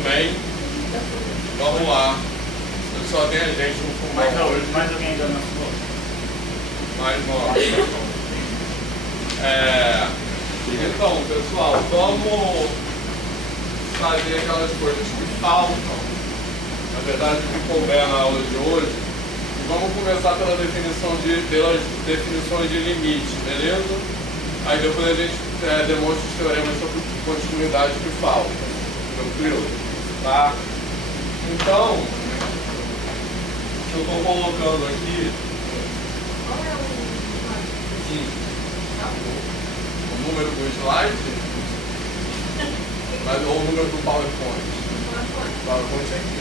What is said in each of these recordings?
Tudo bem? Vamos lá. Só tem a gente no fumão hoje. Mais alguém ainda não falou? Mais nós. Então, pessoal, vamos fazer aquelas coisas que faltam. Na verdade, o que couber na aula de hoje. E vamos começar pelas definições de limite, beleza? Aí depois a gente demonstra os teoremas sobre continuidade que faltam. Tranquilo? Tá? Então, eu estou colocando aqui o número do slide, mas ou o número do PowerPoint. O PowerPoint é aqui.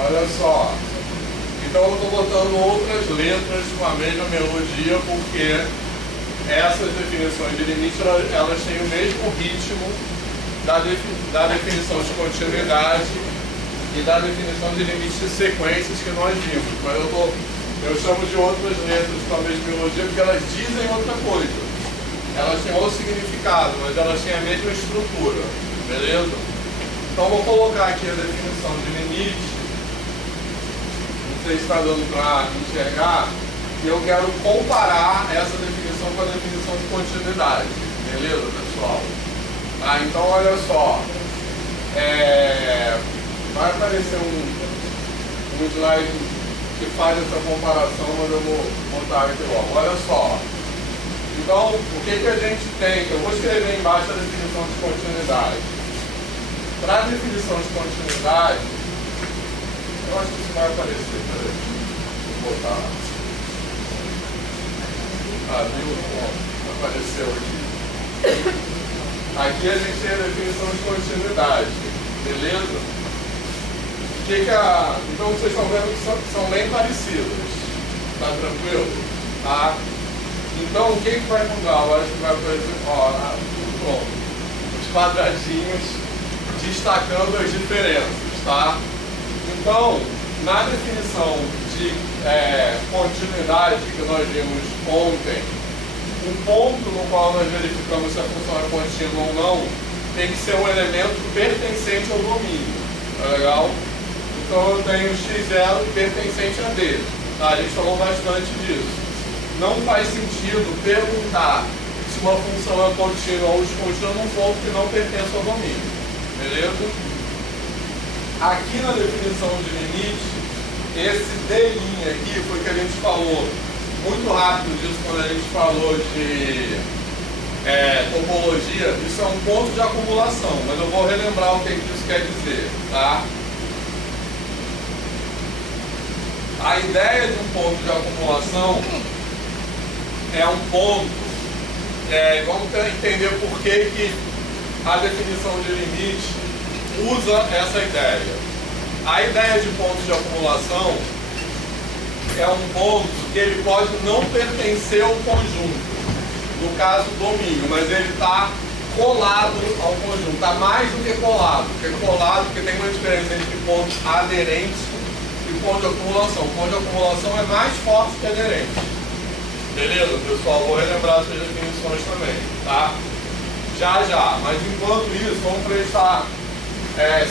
Olha só. Então eu estou botando outras letras com a mesma melodia, porque essas definições de limite elas têm o mesmo ritmo da definição de continuidade e da definição de limites de sequências que nós vimos. Mas eu chamo de outras letras com a mesma melodia porque elas dizem outra coisa. Elas têm outro significado, mas elas têm a mesma estrutura. Beleza? Então vou colocar aqui a definição de limite. Não sei se está dando para enxergar. E eu quero comparar essa definição com a definição de continuidade. Beleza, pessoal? Então olha só. Vai aparecer um slide que faz essa comparação, mas eu vou botar aqui logo. Olha só. Então, o que a gente tem? Eu vou escrever embaixo a definição de continuidade. Para a definição de continuidade, eu acho que isso vai aparecer. Peraí. Vou botar. Viu? Apareceu aqui. Aqui a gente tem a definição de continuidade. Beleza? Então vocês estão vendo que são bem parecidas. Tá tranquilo? Tá? Então o que vai mudar? Eu acho que vai aparecer, pronto, os quadradinhos destacando as diferenças, tá? Então, na definição de continuidade que nós vimos ontem, o ponto no qual nós verificamos se a função é contínua ou não tem que ser um elemento pertencente ao domínio. Tá legal? Então eu tenho x0 pertencente a d. Tá? A gente falou bastante disso. Não faz sentido perguntar se uma função é contínua ou descontínua num ponto que não pertence ao domínio. Beleza? Aqui na definição de limite, esse d' aqui foi que a gente falou muito rápido disso quando a gente falou de topologia. Isso é um ponto de acumulação, mas eu vou relembrar o que isso quer dizer. Tá? A ideia de um ponto de acumulação é um ponto, vamos entender por que a definição de limite usa essa ideia. A ideia de ponto de acumulação é um ponto que ele pode não pertencer ao conjunto, no caso domínio, mas ele está colado ao conjunto, está mais do que colado, porque tem uma diferença entre pontos aderentes e ponto de acumulação. O ponto de acumulação é mais forte que aderente. Beleza, pessoal? Vou relembrar essas definições também, tá? Já. Mas enquanto isso, vamos prestar,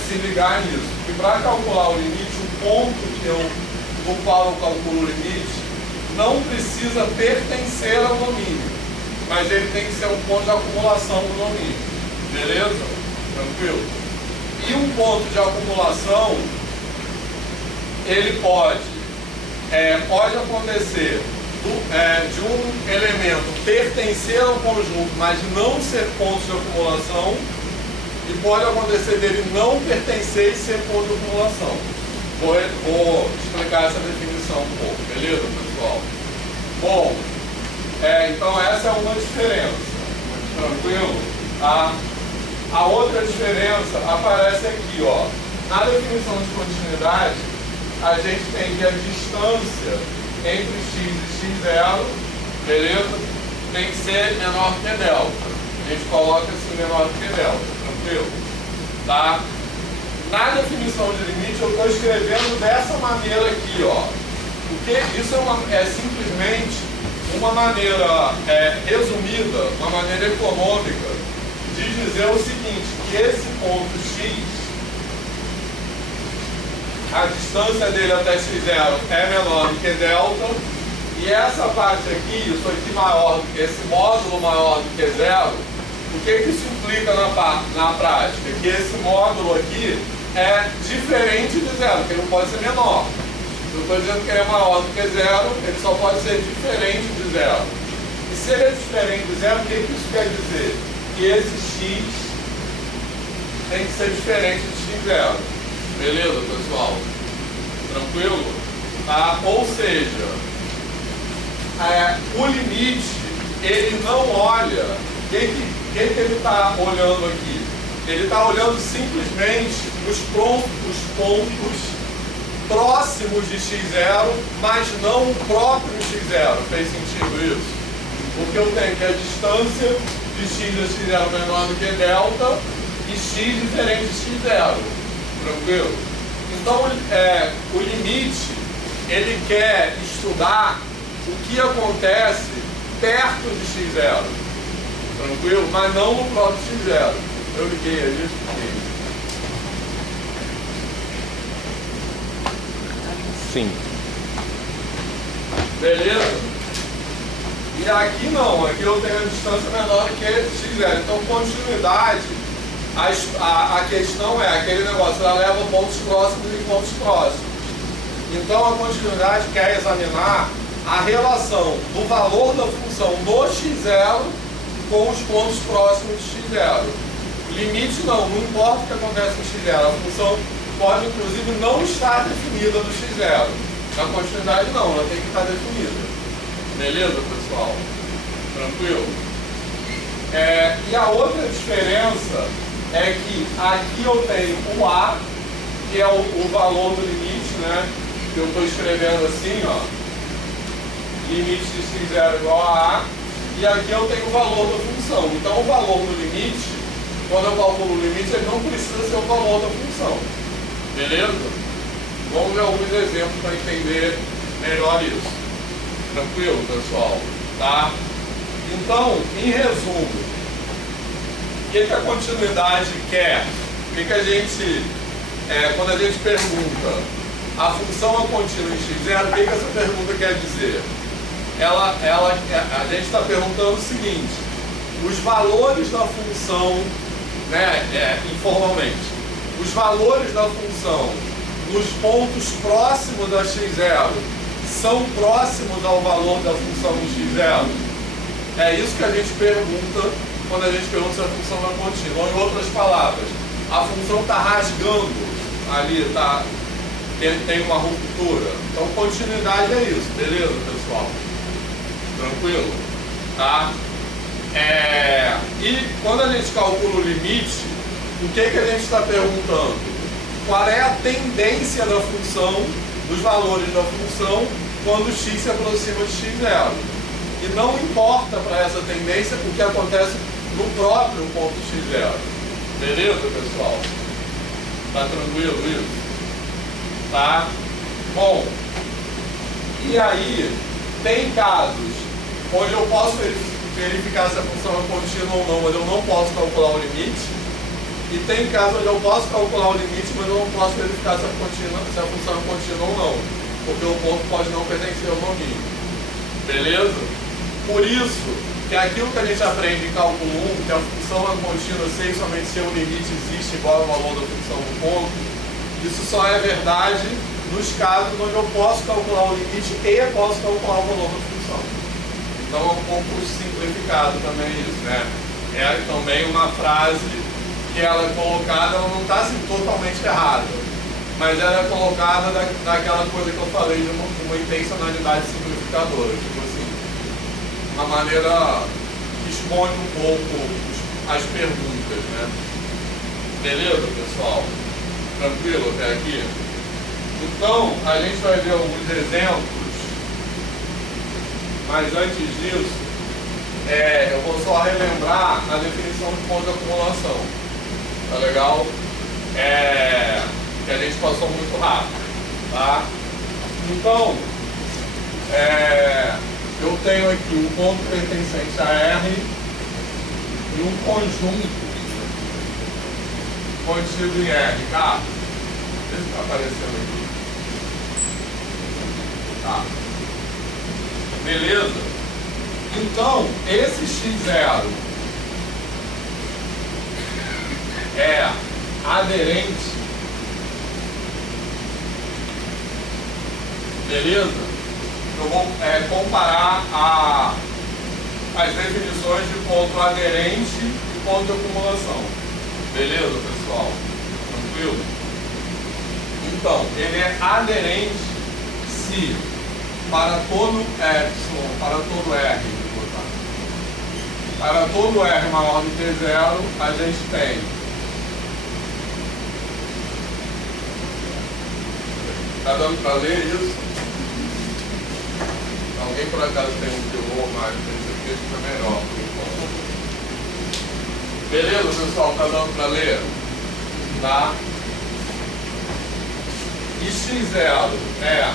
se ligar nisso. E para calcular o limite, o ponto no qual eu calculo o limite não precisa pertencer ao domínio, mas ele tem que ser um ponto de acumulação do domínio. Beleza? Tranquilo? E um ponto de acumulação, ele pode acontecer de um elemento pertencer ao conjunto, mas não ser ponto de acumulação, e pode acontecer dele não pertencer e ser ponto de acumulação. Vou explicar essa definição um pouco, beleza, pessoal? Bom, então essa é uma diferença. Tranquilo? Tá? A outra diferença aparece aqui, ó. Na definição de continuidade, a gente tem que a distância entre x e x0, beleza? Tem que ser menor que delta. A gente coloca assim menor que delta, tranquilo? Tá? Na definição de limite eu estou escrevendo dessa maneira aqui, ó. Porque isso é simplesmente uma maneira resumida, uma maneira econômica de dizer o seguinte, que esse ponto X, a distância dele até x0 é menor do que delta, e essa parte aqui, isso aqui maior, esse módulo maior do que zero, o que isso implica na prática? Que esse módulo aqui é diferente de zero, que ele não pode ser menor. Se eu estou dizendo que ele é maior do que zero, ele só pode ser diferente de zero. E se ele é diferente de zero, o que isso quer dizer? Que esse x tem que ser diferente de x0. Beleza, pessoal? Tranquilo? Tá? Ou seja, o limite, ele não olha. O que ele está olhando aqui? Ele está olhando simplesmente os pontos próximos de x0, mas não o próprio x0. Fez sentido isso? Porque eu tenho que a distância de x a x0 menor do que delta e x diferente de x0. Tranquilo? Então, o limite, ele quer estudar o que acontece perto de x0. Tranquilo? Mas não no próprio x0. Eu liguei ali, Sim. beleza? E aqui não, aqui eu tenho a distância menor do que x0. Então, continuidade, a questão é aquele negócio, ela leva pontos próximos e pontos próximos. Então, a continuidade quer examinar a relação do valor da função no x0 com os pontos próximos de x0. Limite não importa o que acontece no x0, a função pode inclusive não estar definida no x0. Na continuidade não, ela tem que estar definida. Beleza, pessoal? Tranquilo? E a outra diferença é que aqui eu tenho o A, que é o valor do limite, né? Que eu estou escrevendo assim, ó. Limite de x0 igual a A. E aqui eu tenho o valor da função. Então o valor do limite, quando eu calculo o limite, ele não precisa ser o valor da função. Beleza? Vamos ver alguns exemplos para entender melhor isso. Tranquilo, pessoal? Tá? Então, em resumo, o que a continuidade quer? O que a gente, quando a gente pergunta a função é contínua em x0, o que essa pergunta quer dizer? A gente está perguntando o seguinte: os valores da função, né, informalmente, os valores da função nos pontos próximos da x0 são próximos ao valor da função em x0? É isso que a gente pergunta quando a gente pergunta se a função é contínua. Ou, em outras palavras, a função está rasgando ali, tem uma ruptura. Então, continuidade é isso, beleza, pessoal? Tranquilo? Tá? E quando a gente calcula o limite, o que a gente está perguntando? Qual é a tendência da função, dos valores da função, quando x se aproxima de x0? E não importa para essa tendência o que acontece no próprio ponto x0. Beleza, pessoal? Tá tranquilo isso? Tá? Bom, e aí tem casos onde eu posso verificar se a função é contínua ou não, mas eu não posso calcular o limite. E tem casos onde eu posso calcular o limite, mas eu não posso verificar se a função é contínua ou não, porque o ponto pode não pertencer ao domínio. Beleza? Por isso, que aquilo que a gente aprende em cálculo 1, que a função é contínua se e somente se o limite existe igual ao valor da função no ponto, isso só é verdade nos casos onde eu posso calcular o limite e posso calcular o valor da função. Então é um pouco simplificado também isso, né? É também uma frase que ela é colocada, ela não está assim, totalmente errada, mas ela é colocada daquela coisa que eu falei de uma intencionalidade simplificadora, tipo assim, uma maneira que expõe um pouco as perguntas, né? Beleza, pessoal? Tranquilo até aqui? Então, a gente vai ver alguns exemplos, mas antes disso, eu vou só relembrar a definição de ponto de acumulação. Tá legal? Que a gente passou muito rápido, tá? Então, eu tenho aqui um ponto pertencente a R e um conjunto contido em R, tá? Vê se está aparecendo aqui. Tá. Beleza? Então, esse x0 é aderente. Beleza? Eu vou comparar as definições de ponto aderente e ponto de acumulação. Beleza, pessoal? Tranquilo? Então, ele é aderente se para todo epsilon, para todo R, para todo R maior do que zero, a gente tem tá dando para ler isso? Alguém por acaso tem um terror mais, esse aqui fica melhor. Beleza, pessoal? Tá dando para ler? Tá? E x0 é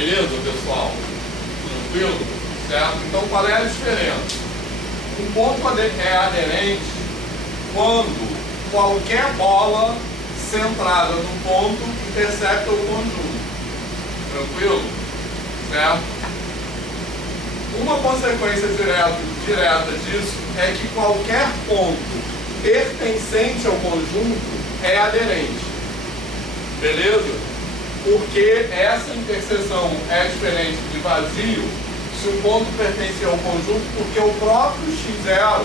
beleza, pessoal? Tranquilo? Certo? Então, qual é a diferença? Um ponto é aderente quando qualquer bola centrada no ponto intercepta o conjunto. Tranquilo? Certo? Uma consequência direta disso é que qualquer ponto pertencente ao conjunto é aderente. Beleza? Porque essa interseção é diferente de vazio se o ponto pertence ao conjunto, porque o próprio x0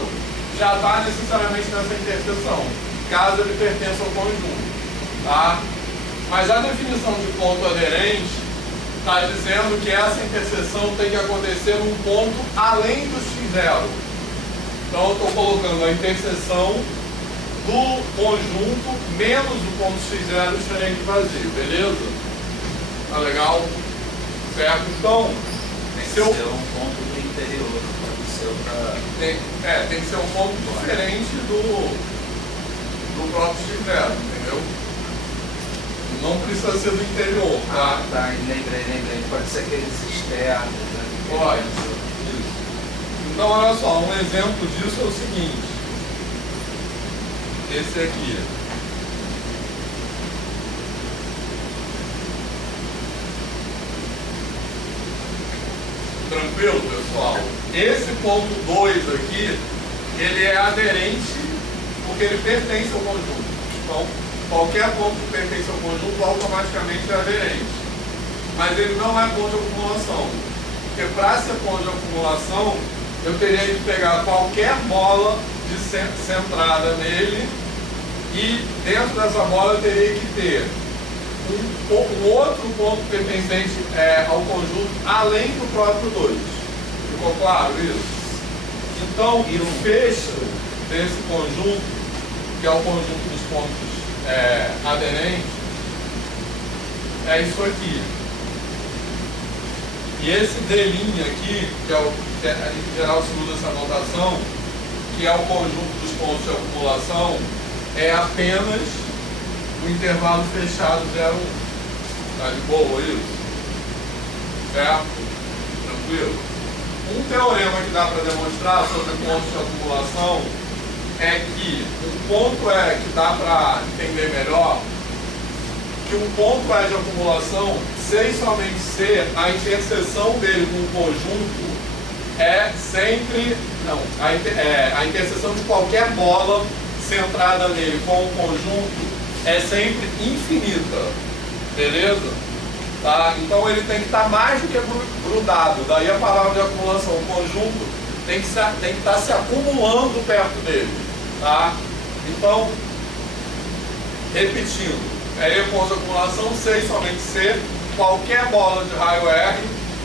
já está necessariamente nessa interseção, caso ele pertença ao conjunto. Tá? Mas a definição de ponto aderente está dizendo que essa interseção tem que acontecer num ponto além do x0. Então eu estou colocando a interseção do conjunto menos o ponto x0 diferente de vazio, beleza? Tá legal? Certo? Então, tem que ser um ponto do interior, pode ser outra... tem que ser um ponto diferente do próprio x0, entendeu? Não precisa ser do interior, tá? Tá, lembrei. Pode ser aqueles externos, né? Pode. Isso. Então, olha só, um exemplo disso é o seguinte. Esse aqui. Tranquilo, pessoal? Esse ponto 2 aqui, ele é aderente porque ele pertence ao conjunto. Então, qualquer ponto que pertence ao conjunto automaticamente é aderente. Mas ele não é ponto de acumulação. Porque para ser ponto de acumulação, eu teria que pegar qualquer bola centrada nele e dentro dessa bola eu teria que ter um outro ponto pertencente ao conjunto além do próprio 2. Ficou claro isso? Então, o fecho desse conjunto, que é o conjunto dos pontos aderentes, é isso aqui. E esse D' aqui, que em geral se usa essa notação, que é o conjunto dos pontos de acumulação, é apenas o intervalo fechado 0,1. Tá de boa isso? Certo? Tranquilo? Um teorema que dá para demonstrar sobre pontos de acumulação é que um ponto que dá para entender melhor que um ponto de acumulação, sem somente ser a interseção dele com o conjunto, é sempre a interseção de qualquer bola centrada nele com o conjunto é sempre infinita, beleza? Tá? Então ele tem que estar mais do que grudado, daí a palavra de acumulação, o conjunto tem que estar se acumulando perto dele, tá? Então, repetindo, ponto de acumulação sem somente ser qualquer bola de raio R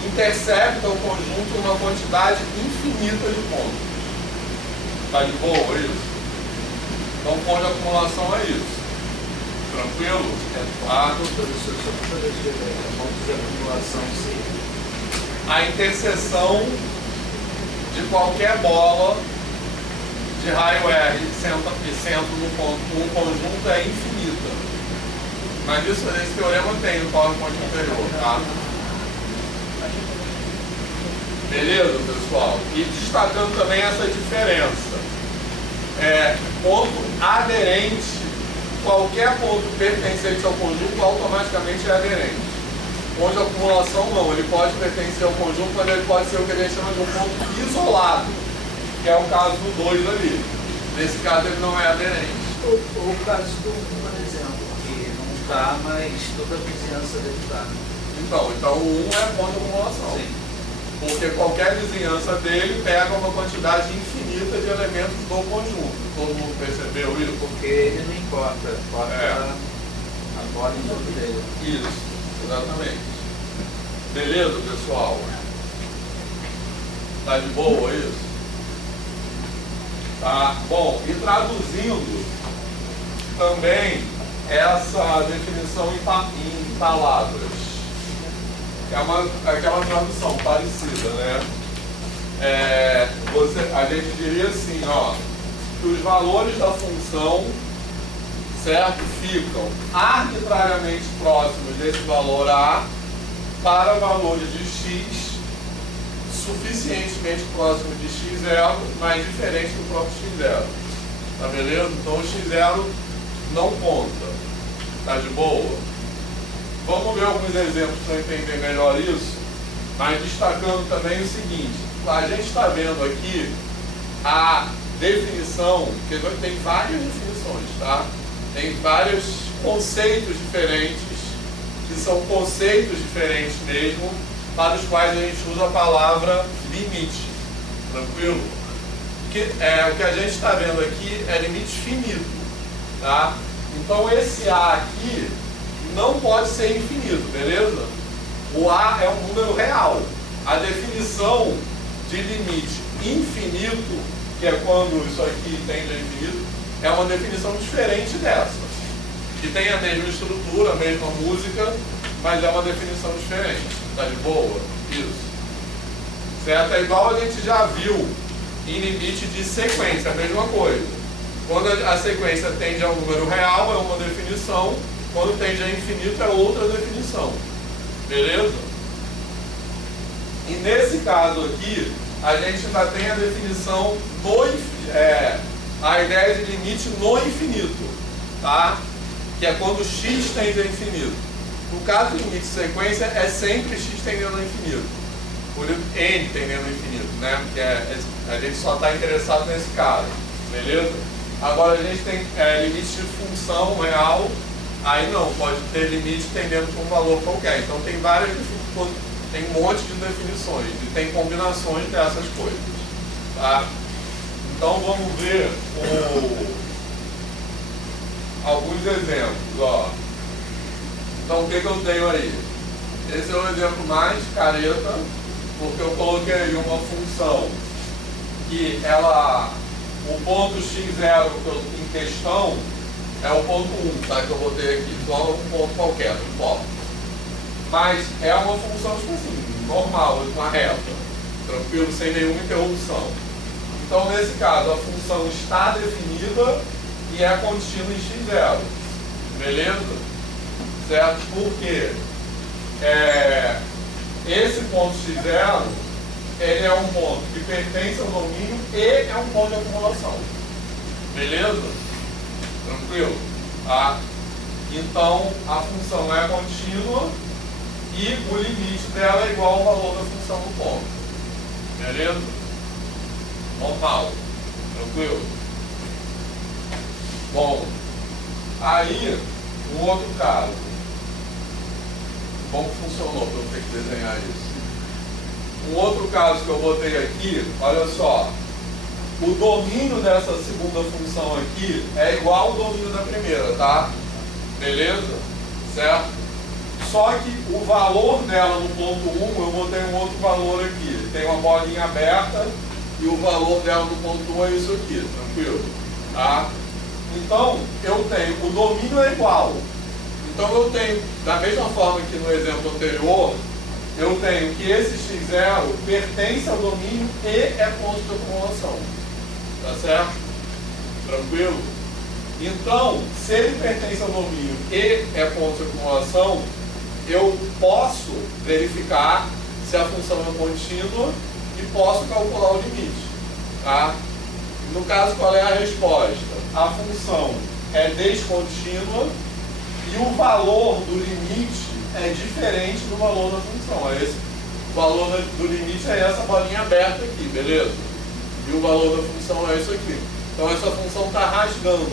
intercepta o conjunto uma quantidade infinita de pontos. Tá de boa isso? Então, ponto de acumulação é isso. Tranquilo? Tá? Pontos de acumulação, sim. A interseção de qualquer bola de raio R e centro no ponto com um conjunto é infinita. Mas isso, esse teorema tem no PowerPoint anterior, tá? Beleza, pessoal? E destacando também essa diferença. Ponto aderente, qualquer ponto pertencente ao conjunto automaticamente é aderente. Ponto de acumulação não, ele pode pertencer ao conjunto, mas ele pode ser o que a gente chama de um ponto isolado, que é o caso do 2 ali. Nesse caso ele não é aderente. O caso do 1, por exemplo, que não está, mas toda a vizinhança deve estar. Então o 1 é ponto de acumulação. Sim. Porque qualquer vizinhança dele pega uma quantidade infinita de elementos do conjunto. Todo mundo percebeu isso? Porque ele não importa, importa a bola em torno dele. Isso, exatamente. Beleza, pessoal? Tá de boa isso? Tá? Bom, e traduzindo também essa definição em palavras. É aquela tradução parecida, né? A gente diria assim, ó, que os valores da função, certo, ficam arbitrariamente próximos desse valor A para valores de x suficientemente próximos de x0, mas diferentes do próprio x0. Tá beleza? Então o x0 não conta. Tá de boa? Vamos ver alguns exemplos para entender melhor isso, mas destacando também o seguinte: a gente está vendo aqui a definição, que tem várias definições, tá? Tem vários conceitos diferentes, que são conceitos diferentes mesmo, para os quais a gente usa a palavra limite. Tranquilo? O que a gente está vendo aqui é limite finito, tá? Então esse A aqui não pode ser infinito, beleza? O A é um número real. A definição de limite infinito, que é quando isso aqui tende a infinito, é uma definição diferente dessa. Que tem a mesma estrutura, a mesma música, mas é uma definição diferente. Tá de boa? Isso. Certo? É igual a gente já viu em limite de sequência, a mesma coisa. Quando a sequência tende a um número real, é uma definição. Quando tende a infinito, é outra definição. Beleza? E nesse caso aqui, a gente ainda tem a definição a ideia de limite no infinito, tá? Que é quando x tende a infinito. No caso do limite de sequência, é sempre x tendendo ao infinito. Por n tendendo ao infinito, né? Porque a gente só está interessado nesse caso. Beleza? Agora a gente tem limite de função real. Aí não, pode ter limite tendendo para um valor qualquer. Então tem tem um monte de definições e tem combinações dessas coisas. Tá? Então vamos ver alguns exemplos. Ó. Então o que eu tenho aí? Esse é o exemplo mais careta, porque eu coloquei uma função que o ponto x0 em questão é o ponto 1, tá? Que eu botei aqui, só um ponto qualquer, não importa. Mas é uma função, tipo assim, normal, uma reta, tranquilo, sem nenhuma interrupção. Então, nesse caso, a função está definida e é contínua em x0. Beleza? Certo? Porque esse ponto x0, ele é um ponto que pertence ao domínio e é um ponto de acumulação. Beleza? Tranquilo? Tá? Então, a função é contínua e o limite dela é igual ao valor da função do ponto. Beleza? Normal. Tranquilo? Bom, aí, um outro caso. Como funcionou para eu ter que desenhar isso? Um outro caso que eu botei aqui, olha só. O domínio dessa segunda função aqui é igual ao domínio da primeira, tá? Beleza? Certo? Só que o valor dela no ponto 1, eu botei um outro valor aqui. Tem uma bolinha aberta e o valor dela no ponto 1 é isso aqui, tranquilo? Tá? Então, eu tenho, o domínio é igual. Então eu tenho, da mesma forma que no exemplo anterior, eu tenho que esse x0 pertence ao domínio e é ponto de acumulação. Tá certo? Tranquilo? Então, se ele pertence ao domínio e é ponto de acumulação, eu posso verificar se a função é contínua e posso calcular o limite. Tá? No caso, qual é a resposta? A função é descontínua e o valor do limite é diferente do valor da função. O valor do limite é essa bolinha aberta aqui, beleza? E o valor da função é isso aqui. Então essa função está rasgando.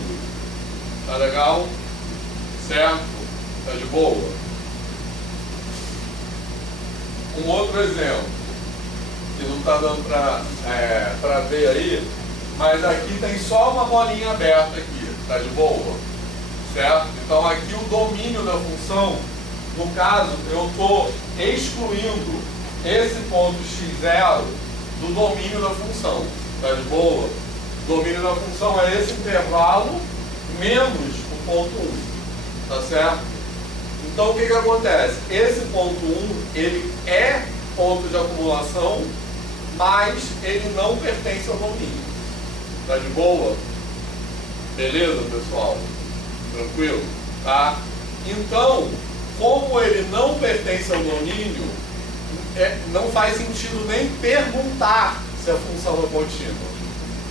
Tá legal? Certo? Tá de boa? Um outro exemplo, que não está dando para ver aí, mas aqui tem só uma bolinha aberta aqui. Tá de boa? Certo? Então aqui o domínio da função, no caso, eu estou excluindo esse ponto x0 do domínio da função. Tá de boa? O domínio da função é esse intervalo menos o ponto 1. Tá certo? Então o que acontece? Esse ponto 1, ele é ponto de acumulação, mas ele não pertence ao domínio. Tá de boa? Beleza, pessoal? Tranquilo? Tá? Então, como ele não pertence ao domínio, não faz sentido nem perguntar se a função é contínua.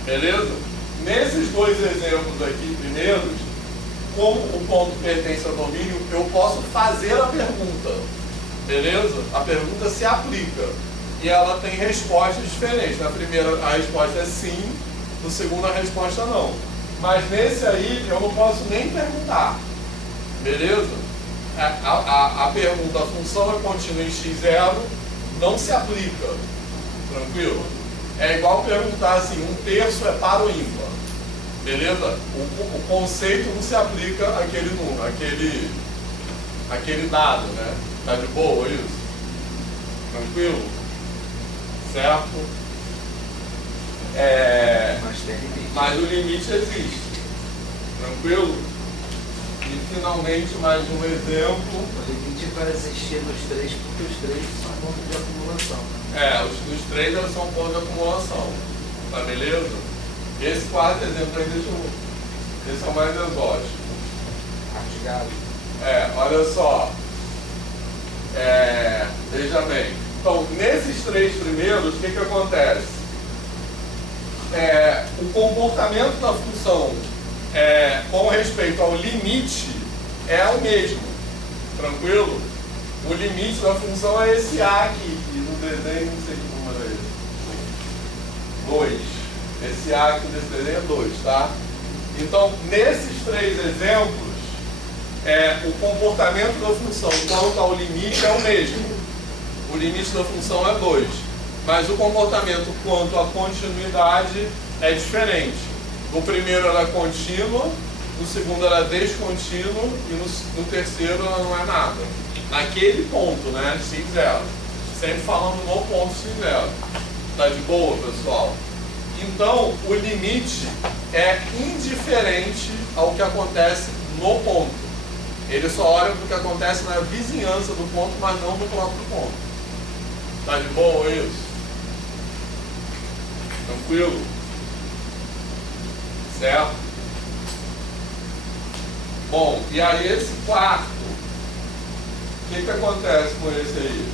Beleza? Nesses dois exemplos aqui primeiros, como o ponto pertence ao domínio, eu posso fazer a pergunta. Beleza? A pergunta se aplica. E ela tem respostas diferentes. Na primeira, a resposta é sim. No segundo, a resposta não. Mas nesse aí, eu não posso nem perguntar. Beleza? A pergunta, a função é contínua em x0, não se aplica. Tranquilo? É igual perguntar assim, 1/3 é par ou ímpar. Beleza? O conceito não se aplica àquele número, àquele dado, né? Tá de boa isso? Tranquilo? Certo? Mas o limite existe. Tranquilo? E finalmente mais um exemplo. O limite vai existir nos três, porque os três são pontos de acumulação. Né? Os três eles são pontos de acumulação. Tá beleza? Esse quarto exemplo aí, esse é o mais exótico. Rasgado. Olha só. Veja bem. Então, nesses três primeiros, o que acontece? O comportamento da função com respeito ao limite é o mesmo. Tranquilo? O limite da função é esse A aqui, que no desenho não sei que número é esse. 2. Esse A aqui nesse desenho é 2, tá? Então, nesses três exemplos, o comportamento da função quanto ao limite é o mesmo. O limite da função é 2. Mas o comportamento quanto à continuidade é diferente. No primeiro ela é contínua, no segundo ela é descontínua e no terceiro ela não é nada. Naquele ponto, né? x0. Sempre falando no ponto x0. Tá de boa, pessoal? Então, o limite é indiferente ao que acontece no ponto. Ele só olha para o que acontece na vizinhança do ponto, mas não no próprio ponto. Tá de boa isso? Tranquilo? Certo? Bom, e aí esse quarto, o que acontece com esse aí?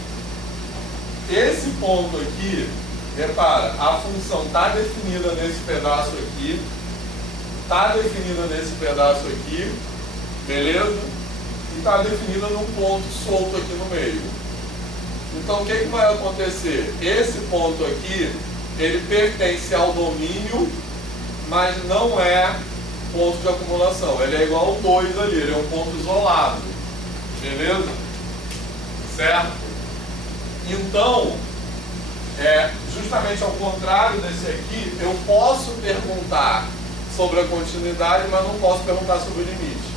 Esse ponto aqui, repara, a função está definida nesse pedaço aqui, está definida nesse pedaço aqui, beleza? E está definida num ponto solto aqui no meio. Então o que vai acontecer? Esse ponto aqui, ele pertence ao domínio, mas não é ponto de acumulação. Ele é igual ao 2 ali, ele é um ponto isolado. Beleza? Certo? Então, justamente ao contrário desse aqui, eu posso perguntar sobre a continuidade, mas não posso perguntar sobre o limite.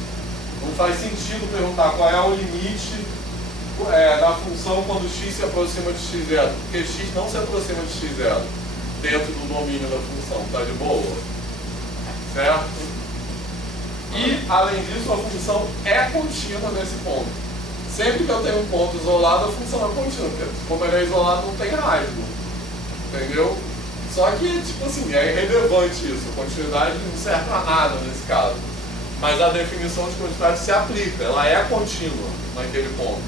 Não faz sentido perguntar qual é o limite da função quando x se aproxima de x0, porque x não se aproxima de x0 dentro do domínio da função, tá de boa? Certo? E, além disso, a função é contínua nesse ponto. Sempre que eu tenho um ponto isolado, a função é contínua, porque como ele é isolado, não tem rasgo. Entendeu? Só que, tipo assim, é irrelevante isso. A continuidade não serve para nada nesse caso. Mas a definição de continuidade se aplica, ela é contínua naquele ponto.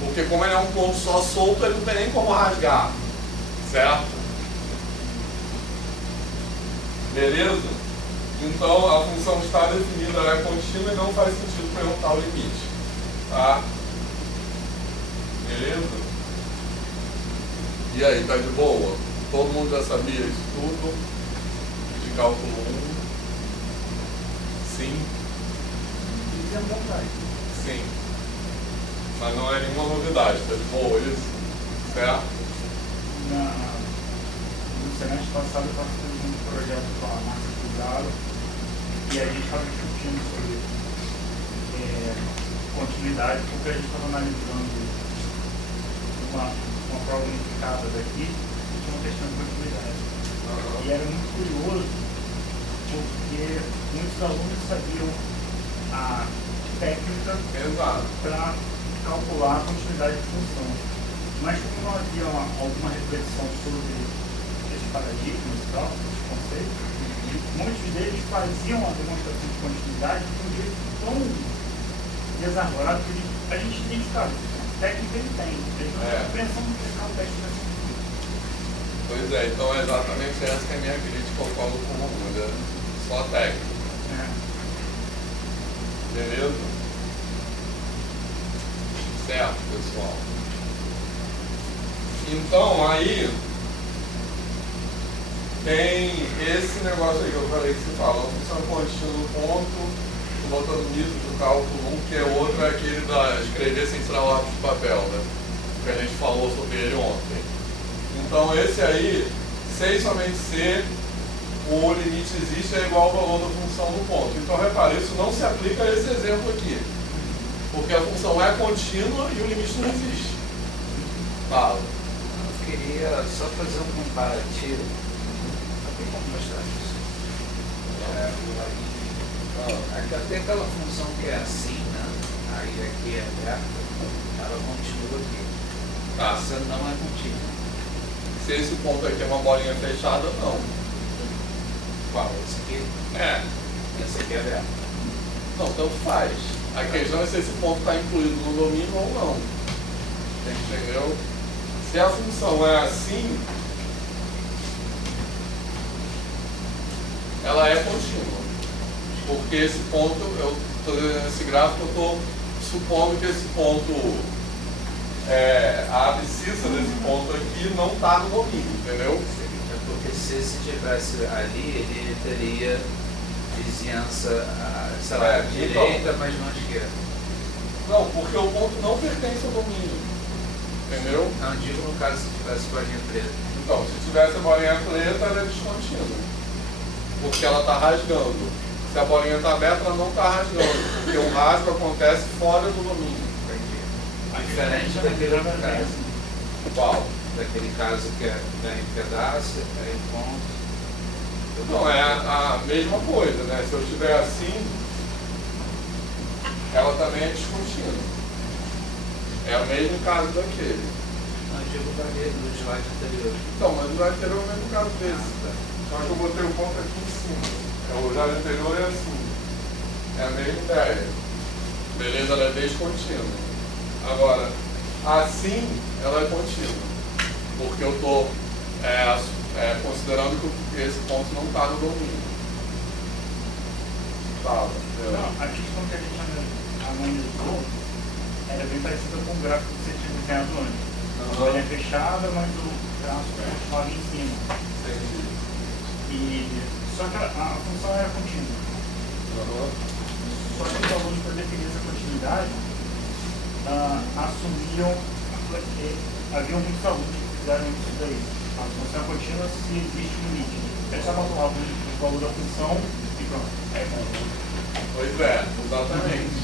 Porque como ele é um ponto só solto, ele não tem nem como rasgar. Certo? Beleza? Então a função está definida, ela é contínua e não faz sentido perguntar o limite. Tá? Beleza? E aí, tá de boa? Todo mundo já sabia isso tudo? De cálculo 1? Sim? Sim. Mas não é nenhuma novidade, tá de boa isso? Certo? No semestre passado eu estava fazendo um projeto com a Márcia Cruzado e a gente estava discutindo sobre continuidade, porque a gente estava analisando uma prova unificada daqui e tinha uma questão de continuidade. E era muito curioso porque muitos alunos sabiam a técnica para calcular a continuidade de função. Mas como não havia alguma reflexão sobre esses paradigmas e tal, esses conceitos, muitos deles faziam a demonstração de continuidade de um jeito tão desarvorado que a gente identificava. Técnica ele tem, eles não estão pensando em explicar o técnico nesse sentido. Pois é, então é exatamente essa que é a minha crítica ao cálculo comum, é só técnica. Beleza? Certo, pessoal? Então, aí tem esse negócio aí que eu falei que se fala, a função contínua do ponto, botando nisso do cálculo 1, que é outro, é aquele da escrever sem tirar o lápis de papel, né? Que a gente falou sobre ele ontem. Então, esse aí, se e somente se o limite existe, é igual ao valor da função do ponto. Então, repare, isso não se aplica a esse exemplo aqui. Porque a função é contínua e o limite não existe. Fala. Eu queria só fazer um comparativo. Tem como mostrar isso? Até aquela função que é assim, né? Aí aqui é aberta, ela continua aqui. Tá. Essa não é contínua. Se esse ponto aqui é uma bolinha fechada, não. Qual? Esse aqui? É. Esse aqui é aberto. Não, tanto faz. A questão é se esse ponto está incluído no domínio ou não. Entendeu? Se a função é assim, ela é contínua. Porque esse ponto, eu estou dizendo nesse gráfico, eu estou supondo que esse ponto, a abscissa desse ponto aqui não está no domínio, entendeu? É porque se esse estivesse ali, ele teria vizinhança, sei lá, à direita, mas não à esquerda. Não, porque o ponto não pertence ao domínio. Entendeu? Não, digo no caso se tivesse bolinha preta. Então, se tivesse a bolinha preta, ela é descontínua. Porque ela está rasgando. Se a bolinha está aberta, ela não está rasgando. Porque o rasgo acontece fora do domínio. Entendi. Diferente daquele outro caso. Qual? Daquele caso que é em pedaço, é em ponto. Não, é a mesma coisa, né? Se eu estiver assim, ela também é descontínua. É o mesmo caso daquele. Não, digo do slide anterior. Então, mas o slide anterior é o mesmo caso desse. Só que eu botei o ponto aqui em cima. O slide anterior é assim. É a mesma ideia. Beleza? Ela é descontínua. Agora, assim, ela é contínua. Porque eu estou considerando que esse ponto não está no domínio. Fala. A questão que a gente analisou era bem parecida com o gráfico que você tinha desenhado antes. A bolinha fechada, mas o braço continuava em cima. Entendi. Só que a função era contínua. Só que os alunos, para definir essa continuidade, assumiam que haviam muitos alunos que fizeram isso daí. A função é contínua se existe um limite. É só botar o valor da função e pronto. Pois é, exatamente.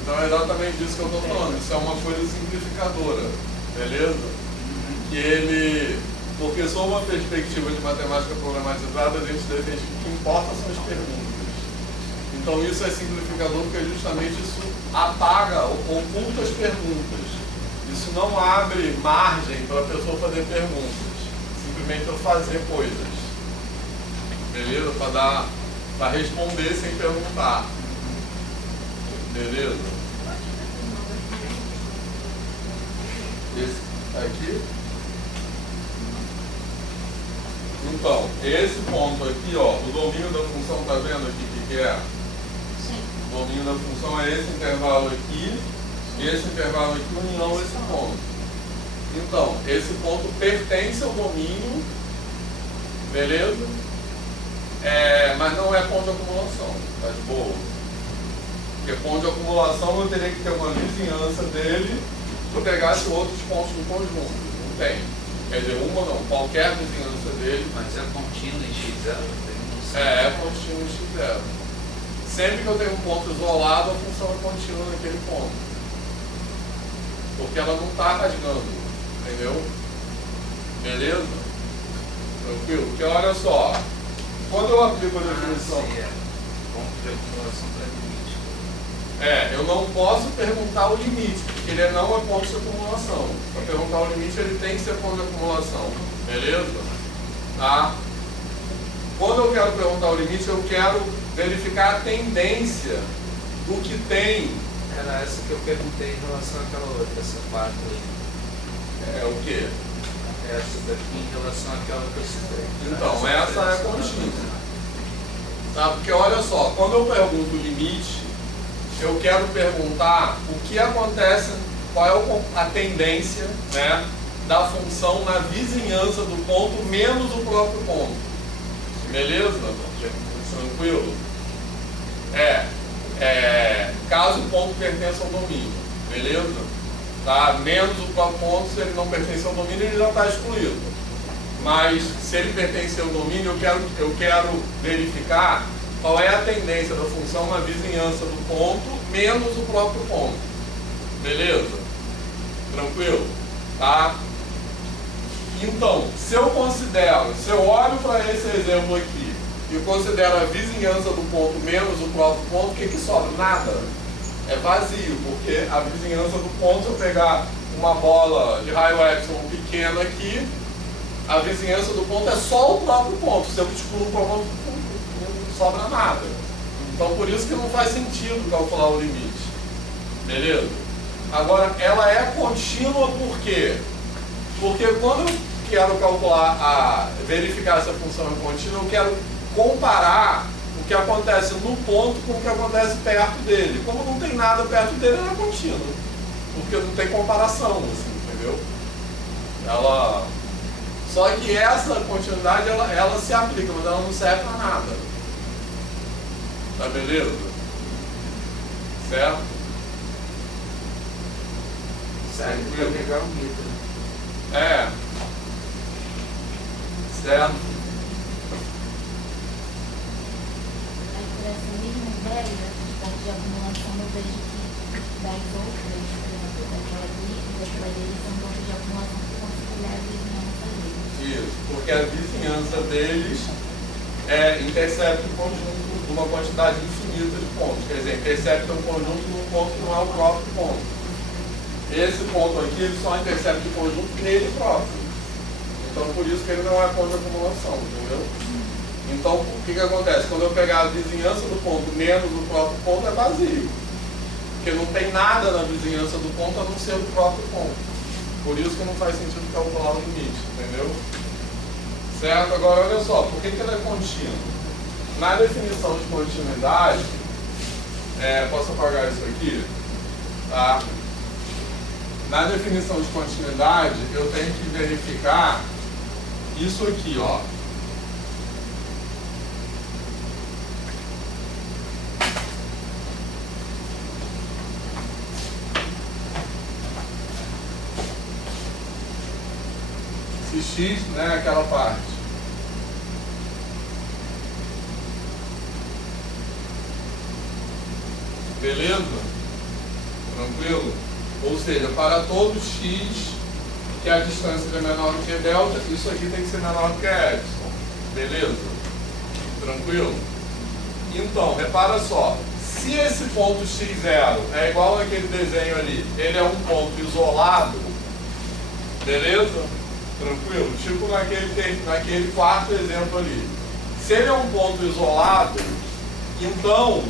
Então é exatamente isso que eu estou falando. Isso é uma coisa simplificadora, beleza? Que porque sob uma perspectiva de matemática problematizada, a gente defende que o que importa são as perguntas. Então isso é simplificador porque justamente isso apaga, oculta as perguntas. Isso não abre margem para a pessoa fazer perguntas. Simplesmente eu fazer coisas. Beleza? Para responder sem perguntar. Beleza? Esse aqui. Então, esse ponto aqui, ó, o domínio da função, tá vendo aqui o que é? Sim. O domínio da função é esse intervalo aqui, esse intervalo aqui, união esse ponto. Então, esse ponto pertence ao domínio, beleza? Mas não é ponto de acumulação, tá de boa? Porque ponto de acumulação eu teria que ter uma vizinhança dele se eu pegasse outros pontos do conjunto. Não tem. Quer dizer, uma não, qualquer vizinhança dele. Mas é contínuo em x0? É contínuo em x0. Sempre que eu tenho um ponto isolado, a função é contínua naquele ponto. Porque ela não está rasgando, entendeu? Beleza? Tranquilo? Porque olha só, quando eu aplico a definição... Ponto de acumulação para limite. Eu não posso perguntar o limite, porque ele não é ponto de acumulação. Para perguntar o limite, ele tem que ser ponto de acumulação. Beleza? Tá? Quando eu quero perguntar o limite, eu quero verificar a tendência do que tem. Era essa que eu perguntei em relação àquela outra, essa 4 aí. É o quê? Essa daqui em relação àquela que eu citei. Então, essa é contínua. Tá? Porque olha só, quando eu pergunto o limite, eu quero perguntar o que acontece, qual é a tendência, né, da função na vizinhança do ponto menos o próprio ponto. Beleza? Tranquilo? Caso o ponto pertença ao domínio. Beleza? Tá? Menos o próprio ponto, se ele não pertence ao domínio, ele já está excluído. Mas se ele pertence ao domínio, eu quero verificar qual é a tendência da função na vizinhança do ponto menos o próprio ponto. Beleza? Tranquilo? Tá? Então, se eu olho para esse exemplo aqui e considero a vizinhança do ponto menos o próprio ponto, o que sobra? Nada. É vazio, porque a vizinhança do ponto, se eu pegar uma bola de raio epsilon pequena aqui, a vizinhança do ponto é só o próprio ponto. Se eu excluo o ponto, não sobra nada. Então, por isso que não faz sentido calcular o limite. Beleza? Agora, ela é contínua por quê? Porque quando eu quero verificar se a função é contínua, eu quero comparar o que acontece no ponto com o que acontece perto dele. Como não tem nada perto dele, ela é contínua. Porque não tem comparação, assim, entendeu? Só que essa continuidade, ela se aplica, mas ela não serve para nada. Tá beleza? Certo? Serve para pegar o mito. Certo? Aí, por essa mesma ideia de ponto de acumulação, eu vejo que das outras, por exemplo, daquela ali e daquela dele, são pontos de acumulação que considerar a vizinhança deles. Isso, porque a vizinhança deles intercepta um conjunto de uma quantidade infinita de pontos. Quer dizer, intercepta um conjunto de um ponto que não é o próprio ponto. Esse ponto aqui, ele só intercepta o conjunto nele próprio. Então, por isso que ele não é ponto de acumulação, entendeu? Então, o que acontece? Quando eu pegar a vizinhança do ponto menos o próprio ponto, é vazio. Porque não tem nada na vizinhança do ponto a não ser o próprio ponto. Por isso que não faz sentido calcular o limite, entendeu? Certo? Agora, olha só, por que ela é contínua? Na definição de continuidade, posso apagar isso aqui? Tá? Na definição de continuidade, eu tenho que verificar isso aqui, ó. Se x, né, aquela parte. Beleza? Tranquilo? Ou seja, para todo x que a distância é menor do que delta, isso aqui tem que ser menor do que epsilon. Beleza? Tranquilo? Então, repara só, se esse ponto x0 é igual naquele desenho ali, ele é um ponto isolado, beleza? Tranquilo? Tipo naquele quarto exemplo ali. Se ele é um ponto isolado, então,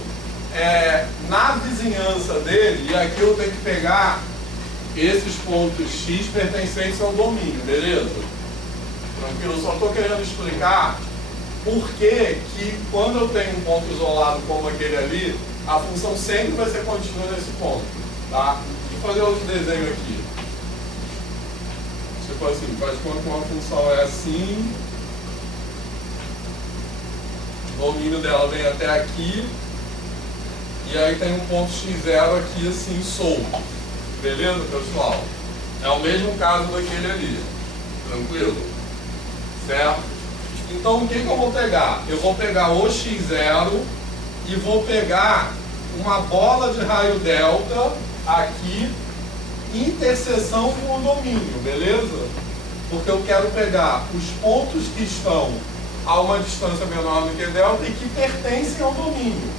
na vizinhança dele, e aqui eu tenho que pegar esses pontos x pertencentes ao domínio, beleza? Tranquilo? Eu só estou querendo explicar por que quando eu tenho um ponto isolado como aquele ali, a função sempre vai ser contínua nesse ponto, tá? Deixa eu fazer outro desenho aqui. Tipo assim, faz conta que uma função é assim, o domínio dela vem até aqui, e aí tem um ponto x0 aqui assim, solto. Beleza, pessoal? É o mesmo caso daquele ali. Tranquilo? Certo? Então, o que eu vou pegar? Eu vou pegar o x0 e vou pegar uma bola de raio delta aqui, interseção com o domínio, beleza? Porque eu quero pegar os pontos que estão a uma distância menor do que delta e que pertencem ao domínio.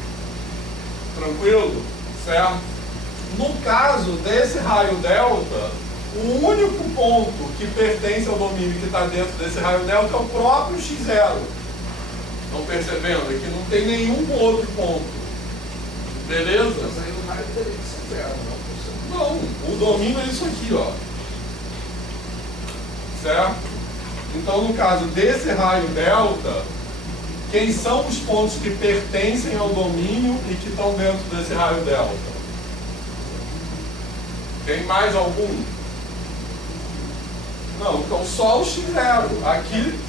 Tranquilo? Certo? No caso desse raio delta, o único ponto que pertence ao domínio que está dentro desse raio delta é o próprio x0. Estão percebendo? Aqui não tem nenhum outro ponto. Beleza? Mas aí o raio teria que ser zero, não? Não, o domínio é isso aqui, ó. Certo? Então, no caso desse raio delta, quem são os pontos que pertencem ao domínio e que estão dentro desse raio delta? Tem mais algum? Não, então só o x0. Aqui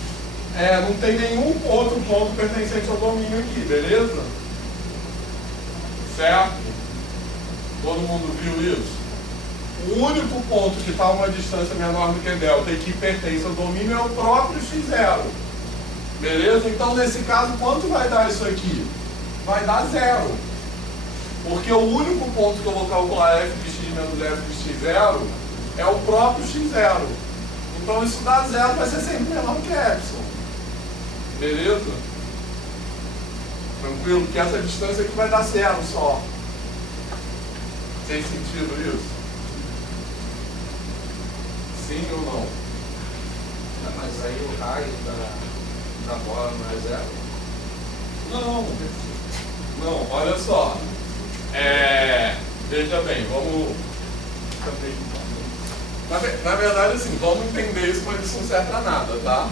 não tem nenhum outro ponto pertencente ao domínio aqui, beleza? Certo? Todo mundo viu isso? O único ponto que está a uma distância menor do que delta e que pertence ao domínio é o próprio x0. Beleza? Então, nesse caso, quanto vai dar isso aqui? Vai dar 0. Porque o único ponto que eu vou calcular f de x menos f de x0 é o próprio x0. Então, isso dá 0, vai ser sempre menor que epsilon. Beleza? Tranquilo? Porque essa distância aqui vai dar 0 só. Tem sentido isso? Sim ou não? Não, mas aí o raio da bola não é zero? Não. Não, olha só. Veja bem, vamos... Na verdade, assim, vamos entender isso, mas isso não serve para nada, tá?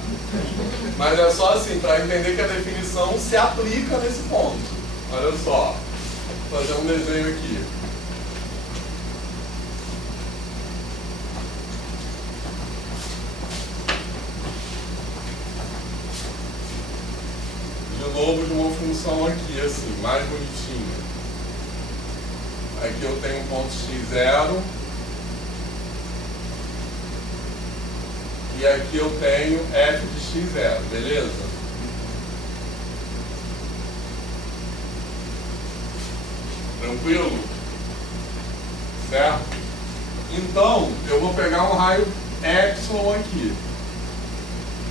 Mas é só assim, para entender que a definição se aplica nesse ponto. Olha só. Vou fazer um desenho aqui. De novo, de uma função aqui, assim, mais bonitinha. Aqui eu tenho um ponto x0. E aqui eu tenho f de x0, beleza? Tranquilo? Certo? Então, eu vou pegar um raio epsilon aqui.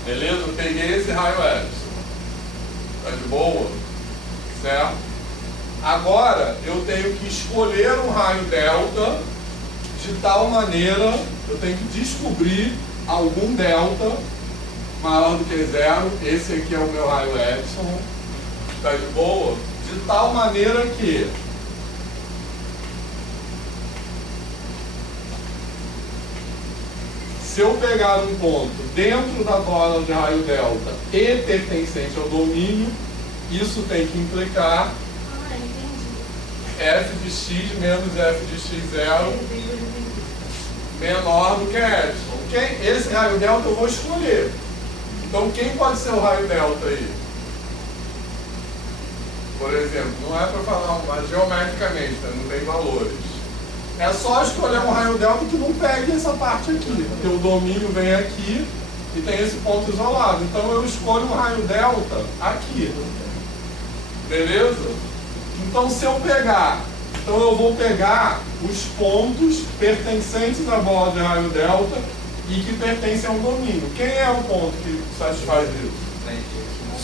Beleza? Eu peguei esse raio epsilon. Tá de boa? Certo? Agora, eu tenho que escolher um raio delta de tal maneira, eu tenho que descobrir algum delta maior do que 0. Esse aqui é o meu raio epsilon. Tá de boa? De tal maneira que se eu pegar um ponto dentro da bola de raio delta e pertencente ao domínio, isso tem que implicar f de x menos f de x0 menor do que epsilon. Esse raio delta eu vou escolher. Então, quem pode ser o raio delta aí? Por exemplo, não é para falar, mas geometricamente, né? Não tem valores. É só escolher um raio delta que não pegue essa parte aqui, porque o domínio vem aqui e tem esse ponto isolado. Então, eu escolho um raio delta aqui. Beleza? Então, se eu pegar... Então, eu vou pegar os pontos pertencentes à bola de raio delta e que pertencem ao domínio. Quem é o ponto que satisfaz isso?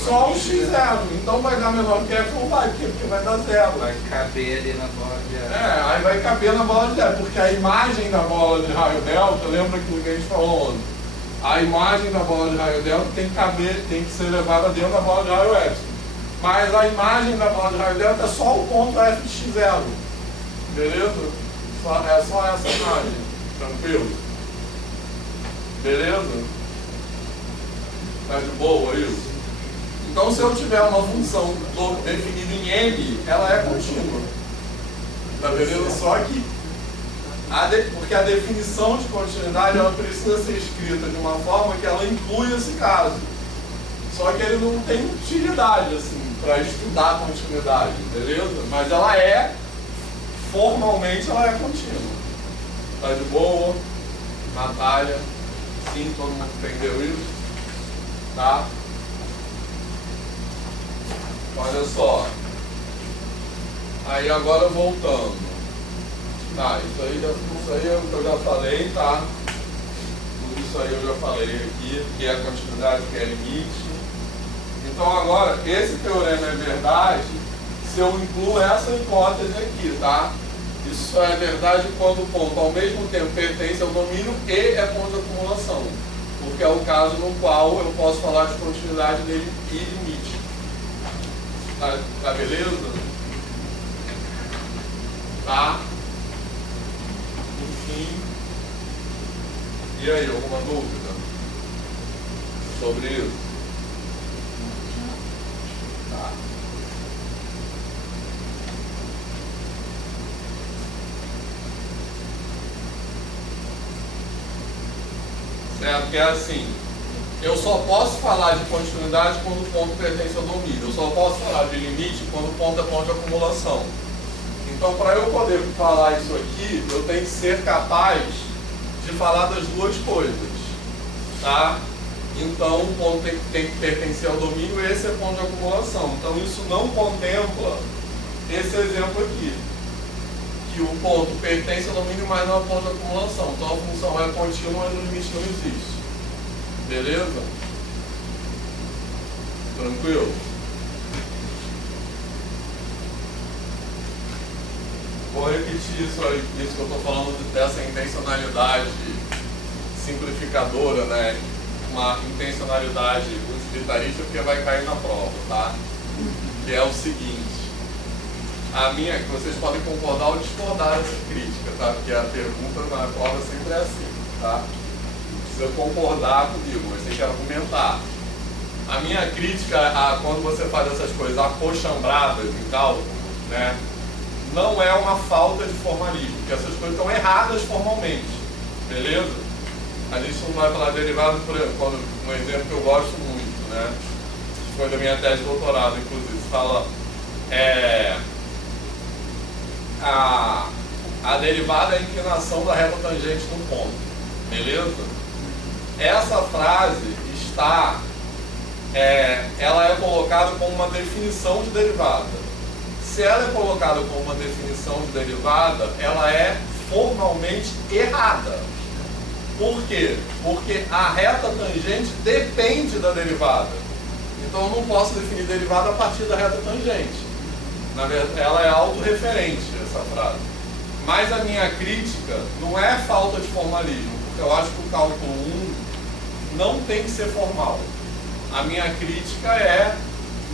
só o x0. Então vai dar menor que f, não vai, porque vai dar 0. Vai caber ali na bola de ar. Aí vai caber na bola de ar, porque a imagem da bola de raio delta, lembra que a gente falou ontem? A imagem da bola de raio delta tem que ser levada dentro da bola de raio epsilon. Mas a imagem da bola de raio delta é só o ponto f de x0. Beleza? É só essa imagem. Tranquilo? Beleza? Tá de boa isso? Então, se eu tiver uma função definida em M, ela é contínua. Tá beleza? Só que, porque a definição de continuidade ela precisa ser escrita de uma forma que ela inclui esse caso. Só que ele não tem utilidade, assim, para estudar a continuidade, beleza? Mas ela formalmente, ela é contínua. Tá de boa? Natália? Sim, todo mundo entendeu isso? Tá? Olha só. Aí agora voltando. Tá, isso aí é o que eu já falei, tá? Tudo isso aí eu já falei aqui, que é a continuidade, que é limite. Então agora, esse teorema é verdade se eu incluo essa hipótese aqui, tá? Isso é verdade quando o ponto ao mesmo tempo pertence ao domínio e é ponto de acumulação. Porque é o caso no qual eu posso falar de continuidade dele e limite. Tá beleza? Tá? Enfim. E aí, alguma dúvida sobre isso? Tá. Certo? Que é assim. Eu só posso falar de continuidade quando o ponto pertence ao domínio. Eu só posso falar de limite quando o ponto é ponto de acumulação. Então, para eu poder falar isso aqui, eu tenho que ser capaz de falar das duas coisas. Tá? Então, o ponto tem que pertencer ao domínio e esse é ponto de acumulação. Então, isso não contempla esse exemplo aqui. Que o ponto pertence ao domínio, mas não ao ponto de acumulação. Então, a função é contínua, mas o limite não existe. Beleza? Tranquilo? Vou repetir isso que eu estou falando dessa intencionalidade simplificadora, né? Uma intencionalidade utilitarista, porque vai cair na prova, tá? Que é o seguinte. Vocês podem concordar ou discordar dessa crítica, tá? Porque a pergunta na prova sempre é assim, tá? Precisa concordar comigo, mas tem que argumentar. A minha crítica quando você faz essas coisas acochambradas em cálculo, né? Não é uma falta de formalismo, porque essas coisas estão erradas formalmente, beleza? A gente não vai falar derivado, por exemplo, um exemplo que eu gosto muito, né? Foi da minha tese de doutorado, inclusive, fala a derivada é a inclinação da reta tangente no ponto, beleza? Essa frase está, ela é colocada como uma definição de derivada. Se ela é colocada como uma definição de derivada, ela é formalmente errada. Por quê? Porque a reta tangente depende da derivada. Então eu não posso definir derivada a partir da reta tangente. Na verdade, ela é autorreferente, essa frase. Mas a minha crítica não é falta de formalismo, porque eu acho que o cálculo 1 não tem que ser formal. A minha crítica é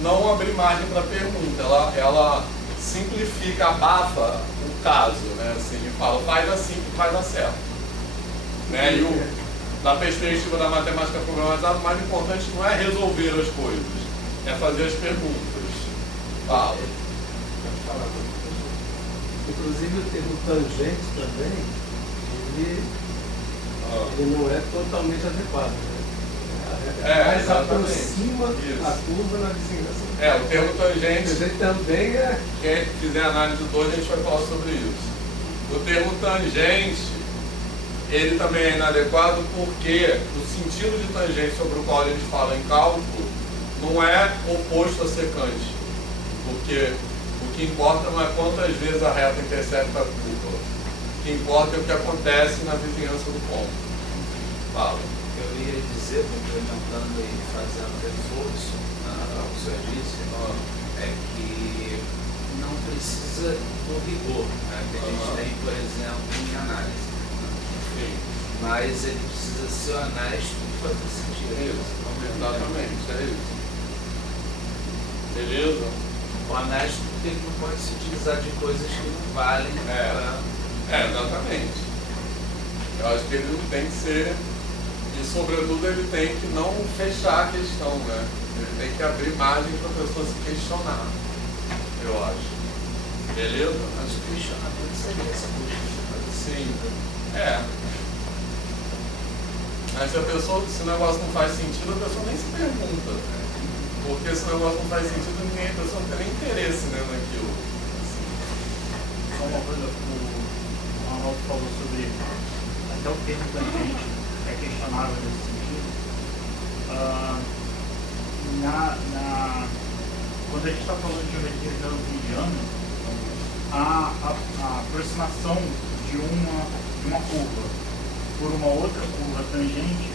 não abrir margem para pergunta. Ela simplifica, abafa o caso, né? Assim, e fala, faz assim que vai dar certo. Né? E da perspectiva da matemática programatizada, o mais importante não é resolver as coisas, é fazer as perguntas. Fala. Inclusive o termo tangente também, ele não é totalmente adequado, né? Mas aproxima a curva na vizinhança. O termo tangente. Tangente também é. Quem fizer análise 2, a gente vai falar sobre isso. O termo tangente, ele também é inadequado porque o sentido de tangente sobre o qual a gente fala em cálculo não é oposto a secante. Porque o que importa não é quantas vezes a reta intercepta a curva. O que importa é o que acontece na vizinhança do ponto. Fala. Eu ia dizer, complementando e fazendo reforço ao serviço, é que não precisa do rigor, né, que a gente tem, por exemplo, em análise. Sim. Mas ele precisa ser honesto e fazer sentido. Exatamente, é isso. Beleza? Honesto porque ele não pode se utilizar de coisas que não valem. Exatamente. Eu acho que ele não tem que ser, e sobretudo ele tem que não fechar a questão, né? Ele tem que abrir margem para a pessoa se questionar, eu acho. Beleza? Mas o questionamento seria essa busca. Sim. Mas se o negócio não faz sentido, a pessoa nem se pergunta. Porque se o negócio não faz sentido, a pessoa não tem nem interesse, né, naquilo. Só uma coisa, o Arnaldo falou sobre até o termo tangente é questionável nesse sentido. Quando a gente está falando de geometria euclidiana, a aproximação de uma curva por uma outra curva tangente,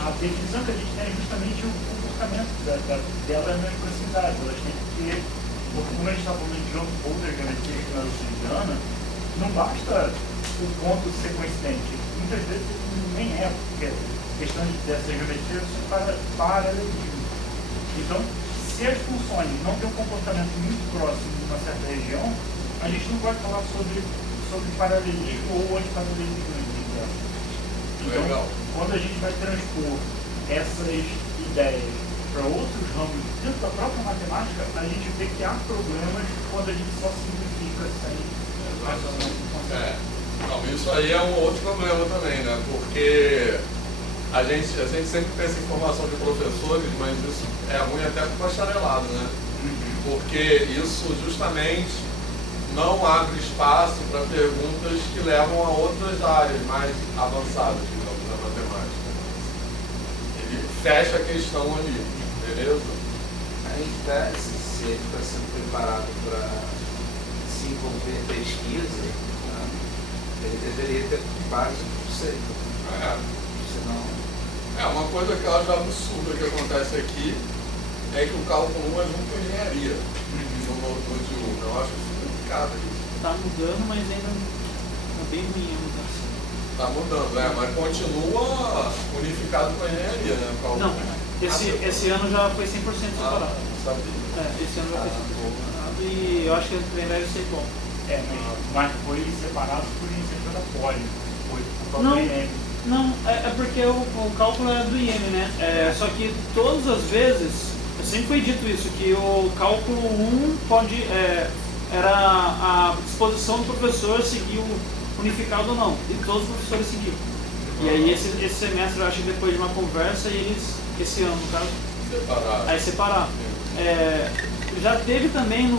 a definição que a gente tem é justamente o comportamento delas nas proximidades. Elas têm que ter, porque como a gente está falando de outra geometria euclidiana, não basta o ponto ser coincidente. Muitas vezes nem é, porque a questão dessa geometria é paralelismo. Então, se as funções não têm um comportamento muito próximo de uma certa região, a gente não pode falar sobre paralelismo ou antiparalelismo. Então, legal. Quando a gente vai transpor essas ideias para outros ramos dentro da própria matemática, a gente vê que há problemas quando a gente só simplifica sem racionamento do conceito. Então, isso aí é um outro problema também, né? Porque a gente sempre pensa em formação de professores, mas isso é ruim até para o bacharelado, né? Porque isso justamente não abre espaço para perguntas que levam a outras áreas mais avançadas, digamos, da matemática. Ele fecha a questão ali, beleza? Aí, se ele está sendo preparado para se envolver em pesquisa, né, ele deveria ter base no conceito. Senão... uma coisa que eu acho absurda que acontece aqui é que o cálculo 1 é junto com a engenharia. No de 1, eu acho isso complicado. Tá mudando, mas ainda é bem ruim a mudança. Tá mudando, mas continua unificado com a engenharia, né? Não, esse ano já foi 100% separado. Não sabia. Esse ano já foi 100% separado e eu acho que ele deve ser bom. Mas foi separado por iniciativa da Poli. Foi por causa Não. do IEM. Não, é porque o cálculo é do IEM, né? Só que todas as vezes, sempre foi dito isso, que o cálculo 1 pode, era a disposição do professor seguir o unificado ou não, e todos os professores seguiram. E aí esse semestre, eu acho que depois de uma conversa, eles, esse ano no caso, separaram. Já teve também no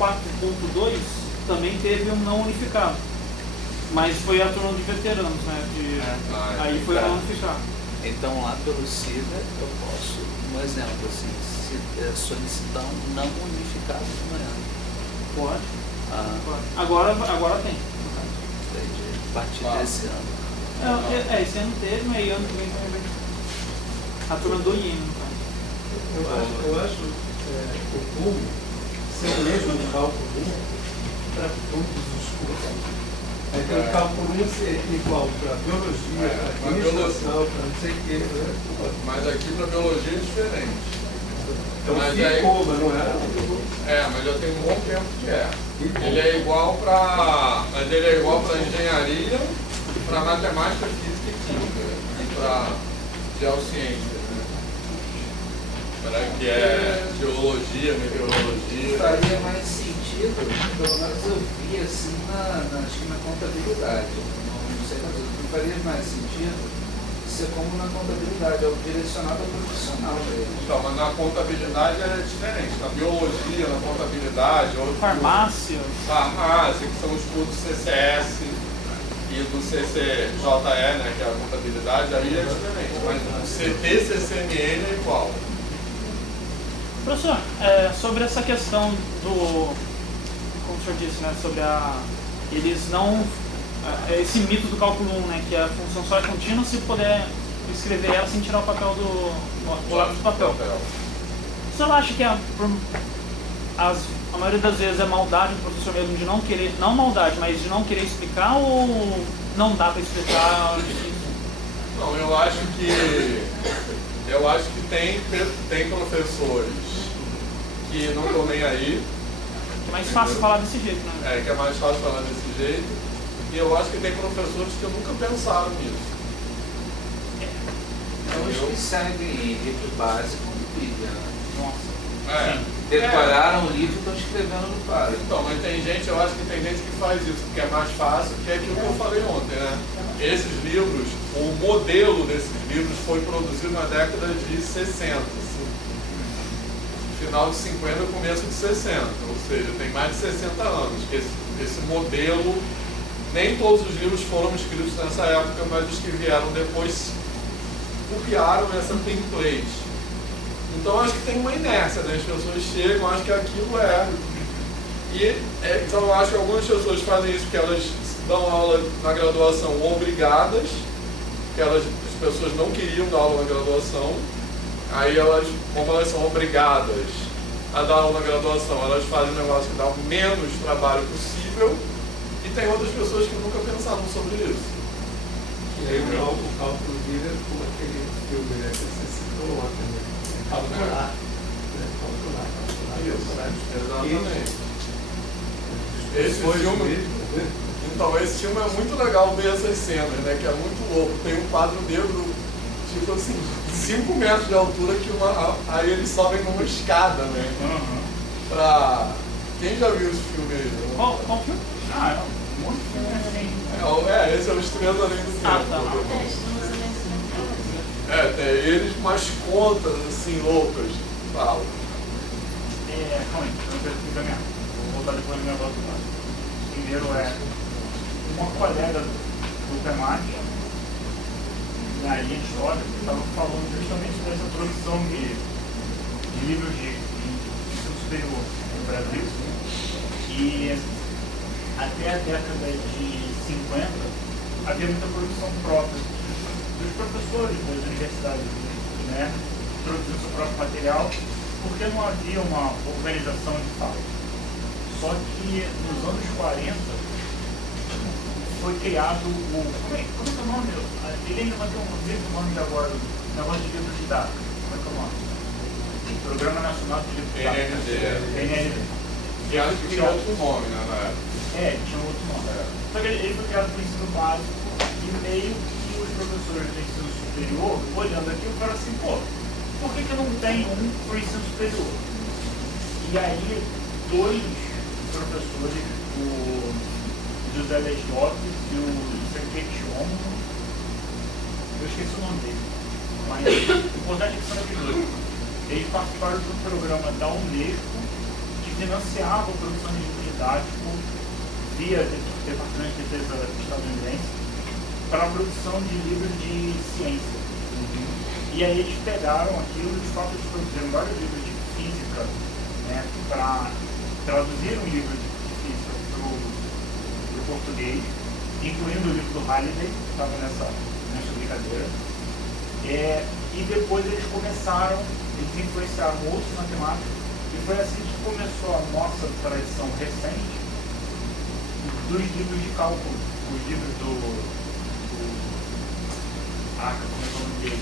24.2, também teve um não unificado. Mas foi a turma de veteranos, né? Aí foi não unificado. Então lá pelo CIDA eu posso, um exemplo assim, solicitar um não unificado de manhã. Pode. Agora tem. A partir desse ano. Esse ano teve, mas ano que vem também vai. A turma do IEM, no caso. Eu acho o povo ser o mesmo cálculo para todos os cursos. Então o cálculo 1 ser igual para biologia, para administração, para não sei o quê. Mas aqui para biologia é diferente. Mas não é? Mas já tem um bom tempo que é. Ele é igual para. Mas ele é igual para engenharia, para matemática, física e química. E para geociência, né? Para que é geologia, meteorologia. Faria mais sentido, pelo menos eu vi assim acho que na contabilidade. Não sei, mas não faria mais sentido ser como na contabilidade, é o direcionado ao profissional dele. Então, mas na contabilidade é diferente. Na biologia, na contabilidade, farmácia, que são os estudos CCS e do CCJE, né, que é a contabilidade, aí é diferente. Mas o CT, CCNN é igual. Professor, sobre essa questão do, como o senhor disse, né, sobre eles não, esse mito do cálculo 1, né, que a função só é contínua se puder escrever ela sem tirar o papel do lápis do papel. Você não acha que a maioria das vezes é maldade do professor mesmo de não querer, não maldade, mas de não querer explicar, ou não dá para explicar? Não, eu acho que tem professores que não estão nem aí. É mais fácil falar desse jeito, né? Que é mais fácil falar desse jeito. E eu acho que tem professores que nunca pensaram nisso. Os que seguem livro básico de Bíblia, né? Nossa. Decoraram o livro e estão escrevendo no quadro. Então, mas eu acho que tem gente que faz isso, porque é mais fácil, que é aquilo que eu falei ontem, né? Esses livros, o modelo desses livros foi produzido na década de 60, assim, final de 50 e começo de 60, ou seja, tem mais de 60 anos que esse modelo, nem todos os livros foram escritos nessa época, mas os que vieram depois copiaram essa template. Então acho que tem uma inércia, né? As pessoas chegam, acho que aquilo é. Então eu acho que algumas pessoas fazem isso porque elas dão aula na graduação obrigadas, que as pessoas não queriam dar aula na graduação, aí elas, como elas são obrigadas a dar aula na graduação, elas fazem um negócio que dá o menos trabalho possível, e tem outras pessoas que nunca pensaram sobre isso. E aí o cálculo vira como aquele filme, né, que você citou ontem, né? Calcular. Exatamente. Esse filme é muito legal ver essas cenas, né? Que é muito louco. Tem um quadro negro, tipo assim, 5 metros de altura, aí eles sobem numa escada, né? Pra... Quem já viu esse filme aí? Qual filme? Muito filme assim. Esse é o Estrelas Além do Tempo. Tem eles com umas contas assim loucas. Fala. Calma aí, eu quero explicar. Vou voltar depois do meu voto. Primeiro uma colega do PEMAC, na linha de história, estava falando justamente sobre essa produção de livros de ensino superior no Brasil. E até a década de 50 havia muita produção própria dos professores das universidades, né, produzindo seu próprio material, porque não havia uma organização de fato. Só que nos anos 40 foi criado o... Como é que é o nome? Ele ainda vai ter um nome de agora, o negócio de livros didáticos. Como é que é o nome? Programa Nacional de Livros Didáticos. PNLD. Que acho que tinha outro nome, né, na época. Tinha outro nome. Só que ele foi criado para o ensino básico e meio que os professores do ensino superior, olhando aqui, falaram assim, por que não tem um para o ensino superior? E aí, 2 professores, o José Leite Lopes e o Sergei Chiomo, eu esqueci o nome dele, mas o importante é que são aqueles 2. Eles participaram do programa da Unesco, que financiava a produção de livro didático via o Departamento de Defesa estadunidense para a produção de livros de ciência. E aí eles pegaram aquilo, de fato eles produziram vários livros de física, né, para traduzir um livro de física para o português, incluindo o livro do Halliday, que estava nessa brincadeira. E depois eles influenciaram outros matemáticos, e foi assim que começou a nossa tradição recente dos livros de cálculo, os livros do como é o nome dele?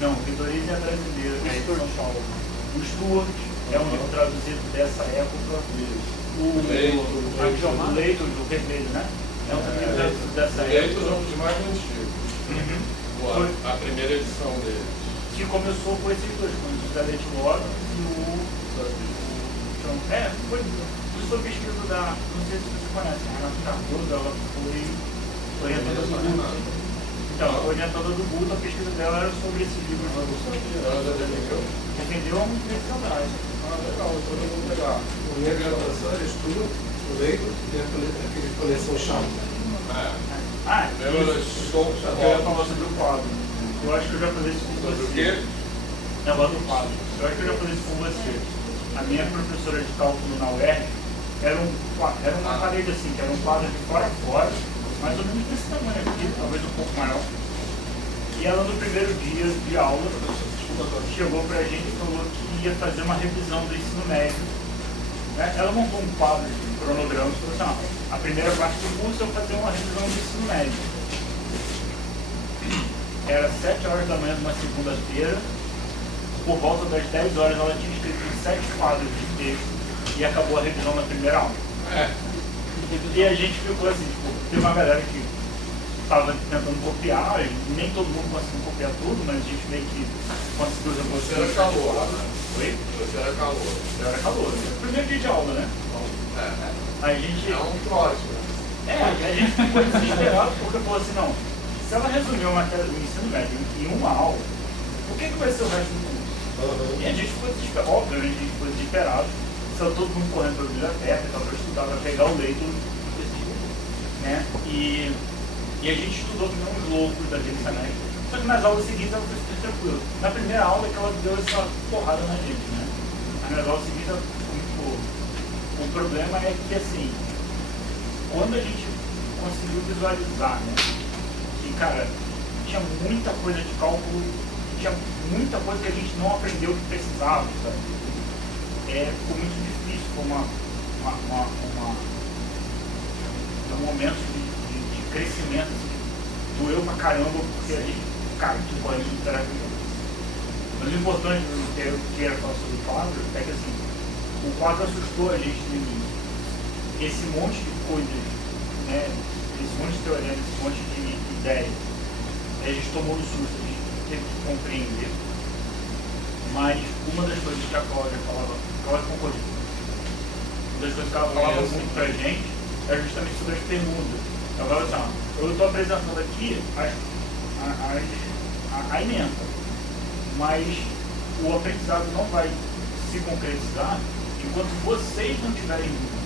Não, Vitoriza é brasileiro, é de São Paulo. O Stuart é um livro traduzido dessa época. O Leito do Vermelho, né? É um livro traduzido dessa época. Leito é um dos mais antigos. A primeira edição dele. Que começou com esses 2, com o José Leite Lopes e o foi sua pesquisa da, não sei se você conhece, a Renata Cardoso, ela foi orientadora do Guto. Então, a orientadora do Guto, a pesquisa dela era sobre esse livro. Defendeu há muito tempo atrás. Legal, todo mundo legal. A minha graduação era estudo, o Leito e aquele coleção chave. Eu ia falar sobre o quadro. Eu acho que eu já falei isso com você. Sobre o quê? Negócio do quadro. Eu acho que eu já falei isso com você. A minha professora de cálculo na UERJ era uma parede assim, que era um quadro de fora a fora, mais ou menos desse tamanho aqui, talvez um pouco maior. E ela, no primeiro dia de aula, chegou pra gente e falou que ia fazer uma revisão do ensino médio. Né? Ela montou um quadro de cronograma e falou assim, a primeira parte do curso eu vou fazer uma revisão do ensino médio. Era 7 horas da manhã de uma segunda-feira, por volta das 10 horas ela tinha escrito 7 quadros de texto e acabou a revisão na primeira aula. E a gente ficou assim, tipo, teve uma galera que estava tentando copiar, nem todo mundo conseguiu copiar tudo, mas a gente meio que conseguiu resolver. Você era calor, né? Oi? Você era calor. Eu era calor. Primeiro dia de aula, né? Aí a gente... É um trote, né? a gente ficou desesperado porque falou assim, não, se ela resumiu a matéria do ensino médio em uma aula, o que vai ser o resto do curso? E a gente ficou desesperado, obviamente a gente ficou desesperado, saiu todo mundo correndo para a biblioteca, para estudar, para pegar o leito, né? E a gente estudou que nem uns loucos daquele semestre. Só que nas aulas seguintes ela foi super tranquila. Na primeira aula que ela deu essa porrada na gente, né? Nas aulas seguintes ela ficou muito boa. O problema é que, assim, quando a gente conseguiu visualizar, né? Que, cara, tinha muita coisa de cálculo, tinha muita coisa que a gente não aprendeu que precisava, sabe? Ficou muito difícil, foi um momento de crescimento, assim, doeu pra caramba, porque a gente, cara, que pode interagir com isso. Mas o importante do que eu quero falar sobre o quadro é que, assim, o quadro assustou a gente no início. Esse monte de coisas, né, esse monte de teoria, esse monte de ideias, a gente tomou no susto, a gente teve que compreender. Mas uma das coisas que a Cláudia falava, Cláudia concordou, uma das coisas que ela falava muito pra gente era justamente sobre as perguntas. Ela falava assim, eu estou apresentando aqui a ementa, mas o aprendizado não vai se concretizar enquanto vocês não tiverem dúvidas.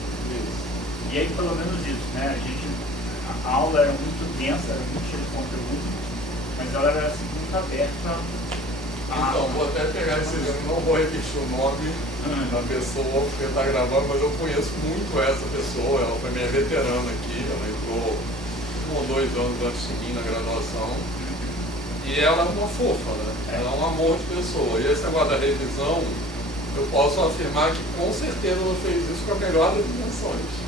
E aí, pelo menos isso, né? A aula era muito densa, era muito cheia de conteúdo, mas ela era assim, muito aberta. Então, vou até pegar esse exemplo, não vou repetir o nome da pessoa porque está gravando, mas eu conheço muito essa pessoa, ela foi minha veterana aqui, ela entrou 1 ou 2 anos antes de mim na graduação, e ela é uma fofa, né? Ela é um amor de pessoa, e esse negócio da revisão, eu posso afirmar que com certeza ela fez isso com a melhor das intenções.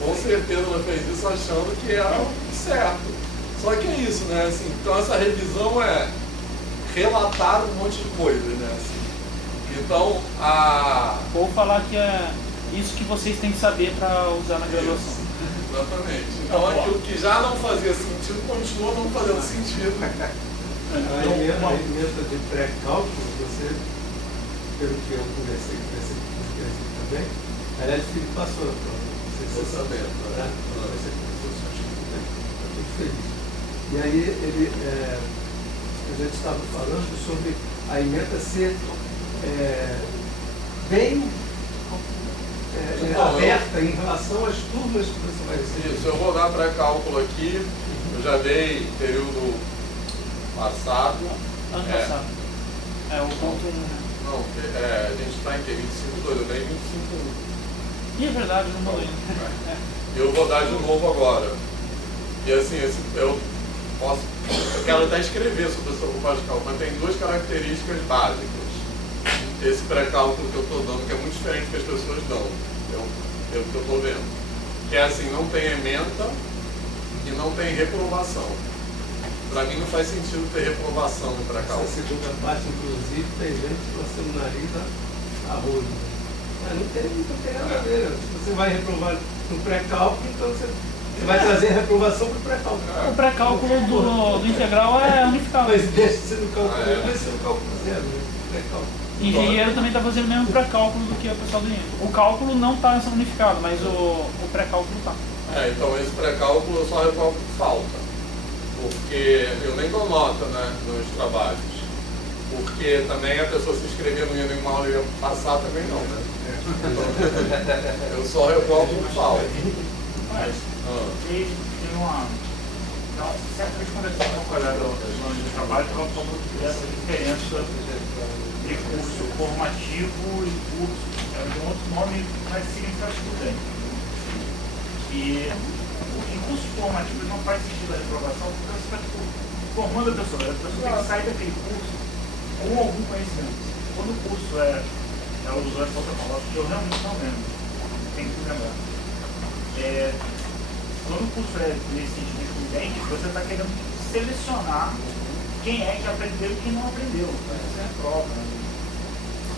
Com certeza ela fez isso achando que era certo. Só que é isso, né? Assim, então essa revisão é relatar um monte de coisa, né? Assim. Então, Ou falar que é isso que vocês têm que saber para usar na graduação. Exatamente. Então aquilo que já não fazia sentido continua não fazendo sentido. A emenda de pré-cálculo, você, pelo que eu conversei também, aliás, o Felipe passou na prova. Estou sabendo. Né? Você começou o seu estou muito feliz. E aí a gente estava falando sobre a emenda ser bem aberta em relação às turmas que você vai receber. Isso, eu vou dar pré-cálculo aqui, eu já dei período passado. Ano passado. O ponto 1. Não, a gente está em que? 25.2, eu dei 25.1. E é verdade, não mudou ainda. Eu vou dar de novo agora. E assim, eu quero até escrever sobre essa roupagem de cálculo, mas tem 2 características básicas. Esse pré-cálculo que eu estou dando, que é muito diferente do que as pessoas dão, pelo que eu estou vendo. Que é assim, não tem ementa e não tem reprovação. Para mim não faz sentido ter reprovação no pré-cálculo. Essa segunda parte, inclusive, tem gente que você no nariz a rodo. Mas não tem nada a ver. Se você vai reprovar no pré-cálculo, então você vai trazer a reprovação para o pré-cálculo. O pré-cálculo do integral é unificado. Mas deixa de ser no cálculo 1, vai ser no cálculo 0, né? Pré-cálculo. Engenheiro também está fazendo o mesmo pré-cálculo do que o pessoal do IEM. O cálculo não está unificado, mas o pré-cálculo está. Então esse pré-cálculo eu só reprovo por falta. Porque eu nem dou nota, né, nos trabalhos. Porque também a pessoa se inscrever no IEM uma aula e ia passar também não, né? Então, eu só reprovo por falta. Mas tem uma certa vez conversando com um colega de trabalho, estava falando dessa diferença de curso formativo e curso, de um outro nome, mas significa estudante. E em curso formativo não faz sentido a reprovação porque você vai formando a pessoa tem que sair daquele curso com algum conhecimento. Quando o curso ela usou essa outra palavra que eu realmente não lembro, tem que lembrar. Quando o curso é nesse sentido excludente, você está querendo selecionar quem é que aprendeu e quem não aprendeu. Essa é a prova. Né?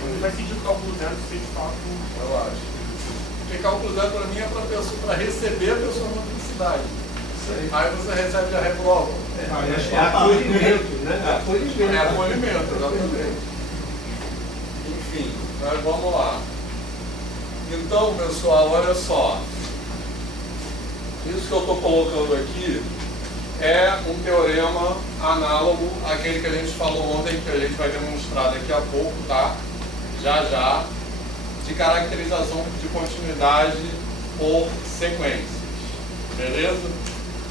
Não faz sentido cálculo zero ser de fato. Eu acho. Porque cálculo zero para mim é para receber a pessoa na universidade. Aí você recebe a reprova. É acolhimento, né? É acolhimento, exatamente. Enfim, mas vamos lá. Então, pessoal, olha só. Isso que eu estou colocando aqui é um teorema análogo àquele que a gente falou ontem, que a gente vai demonstrar daqui a pouco, tá? Já, de caracterização de continuidade por sequências. Beleza?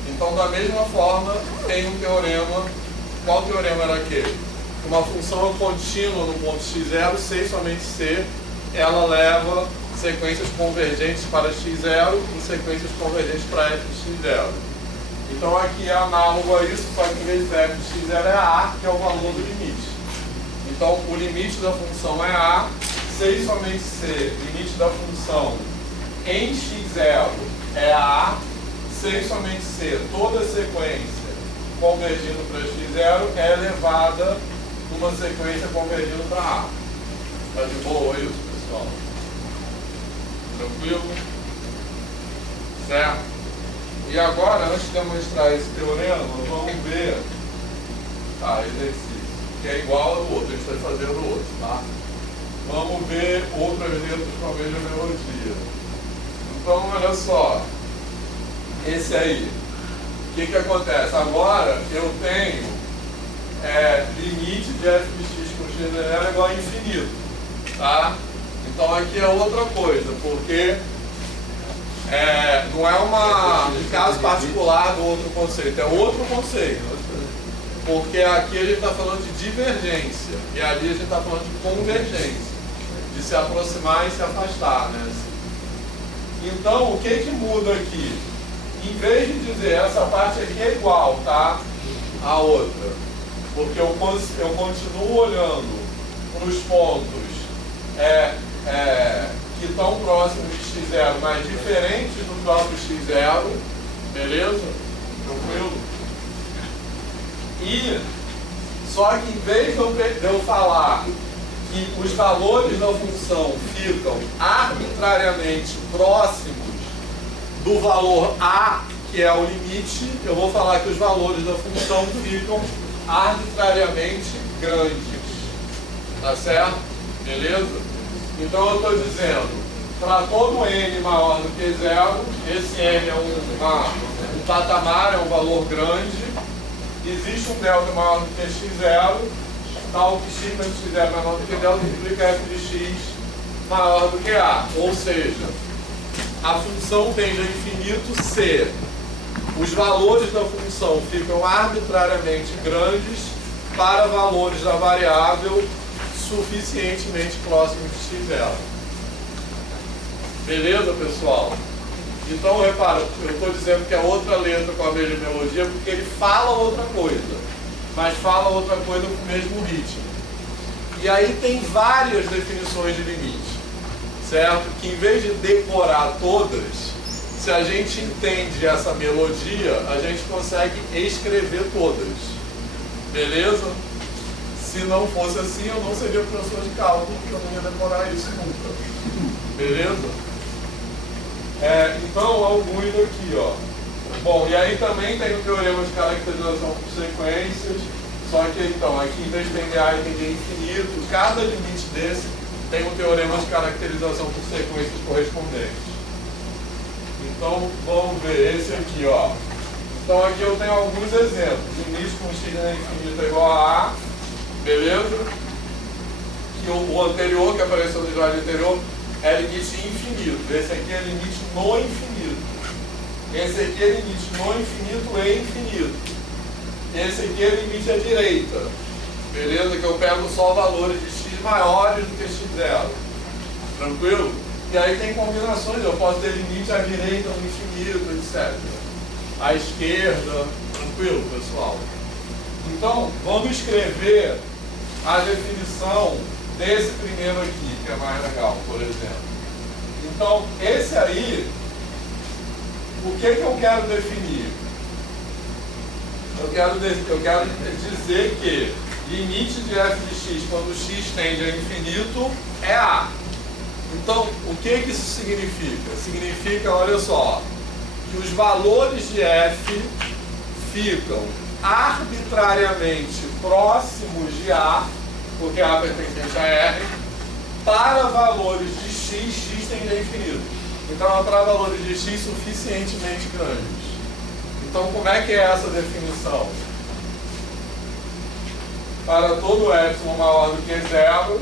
Então, da mesma forma, tem um teorema. Qual teorema era aquele? Uma função contínua no ponto x0, C e somente C, ela leva sequências convergentes para x0 e sequências convergentes para f de x0. Então aqui é análogo a isso, só que em vez de f de x0 é a, que é o valor do limite. Então o limite da função é a, C e somente C, limite da função em x0 é a, C e somente C, toda sequência convergindo para x0 é elevada numa sequência convergindo para a. Tá de boa isso, pessoal? Tranquilo? Certo? E agora, antes de demonstrar esse teorema, vamos ver exercício, que é igual ao outro, a gente vai fazer o outro, tá? Vamos ver outras letras com a mesma melodia. Então, olha só, esse aí, o que acontece? Agora eu tenho limite de f de x com x é igual a infinito, tá? Então aqui é outra coisa, porque não é um caso particular do outro conceito, é outro conceito. Porque aqui a gente está falando de divergência, e ali a gente está falando de convergência, de se aproximar e se afastar, né? Então, o que muda aqui? Em vez de dizer essa parte aqui é igual, tá? A outra. Porque eu continuo olhando para os pontos que estão próximos de x0, mas diferentes do próprio x0, beleza? Tranquilo? E só que em vez de eu falar que os valores da função ficam arbitrariamente próximos do valor a, que é o limite, eu vou falar que os valores da função ficam arbitrariamente grandes. Tá certo? Beleza? Então eu estou dizendo, para todo n maior do que 0, esse n é um patamar, é um valor grande, existe um delta maior do que x0, tal que x menos x0 é maior do que delta implica f de x maior do que a. Ou seja, a função tende a infinito se os valores da função ficam arbitrariamente grandes para valores da variável suficientemente próximos de x0. Beleza, pessoal? Então, repara, eu estou dizendo que é outra letra com a mesma melodia porque ele fala outra coisa, mas fala outra coisa com o mesmo ritmo. E aí tem várias definições de limite, certo? Que em vez de decorar todas, se a gente entende essa melodia, a gente consegue escrever todas. Beleza? Se não fosse assim, eu não seria professor de cálculo, porque eu não ia decorar isso nunca. Beleza? Então, alguns aqui, ó. Bom, e aí também tem o teorema de caracterização por sequências, só que então, aqui em vez de tender a e tender infinito, cada limite desse tem um teorema de caracterização por sequências correspondentes. Então, vamos ver esse aqui, ó. Então, aqui eu tenho alguns exemplos. Limite com x infinito é igual a A, beleza? Que o anterior, que apareceu no slide anterior, é limite infinito. Esse aqui é limite no infinito. Esse aqui é limite no infinito e infinito. Esse aqui é limite à direita. Beleza? Que eu pego só valores de x maiores do que x0. Tranquilo? E aí tem combinações. Eu posso ter limite à direita no infinito, etc. À esquerda. Tranquilo, pessoal? Então, vamos escrever a definição desse primeiro aqui, que é mais legal, por exemplo. Então, esse aí, o que eu quero definir? Eu quero dizer que limite de f de x quando x tende a infinito é A. Então, o que isso significa? Significa, olha só, que os valores de f ficam arbitrariamente próximos de A, porque A pertencente a R, para valores de x, x tende a infinito. Então, é para valores de x suficientemente grandes. Então, como é que é essa definição? Para todo epsilon maior do que zero,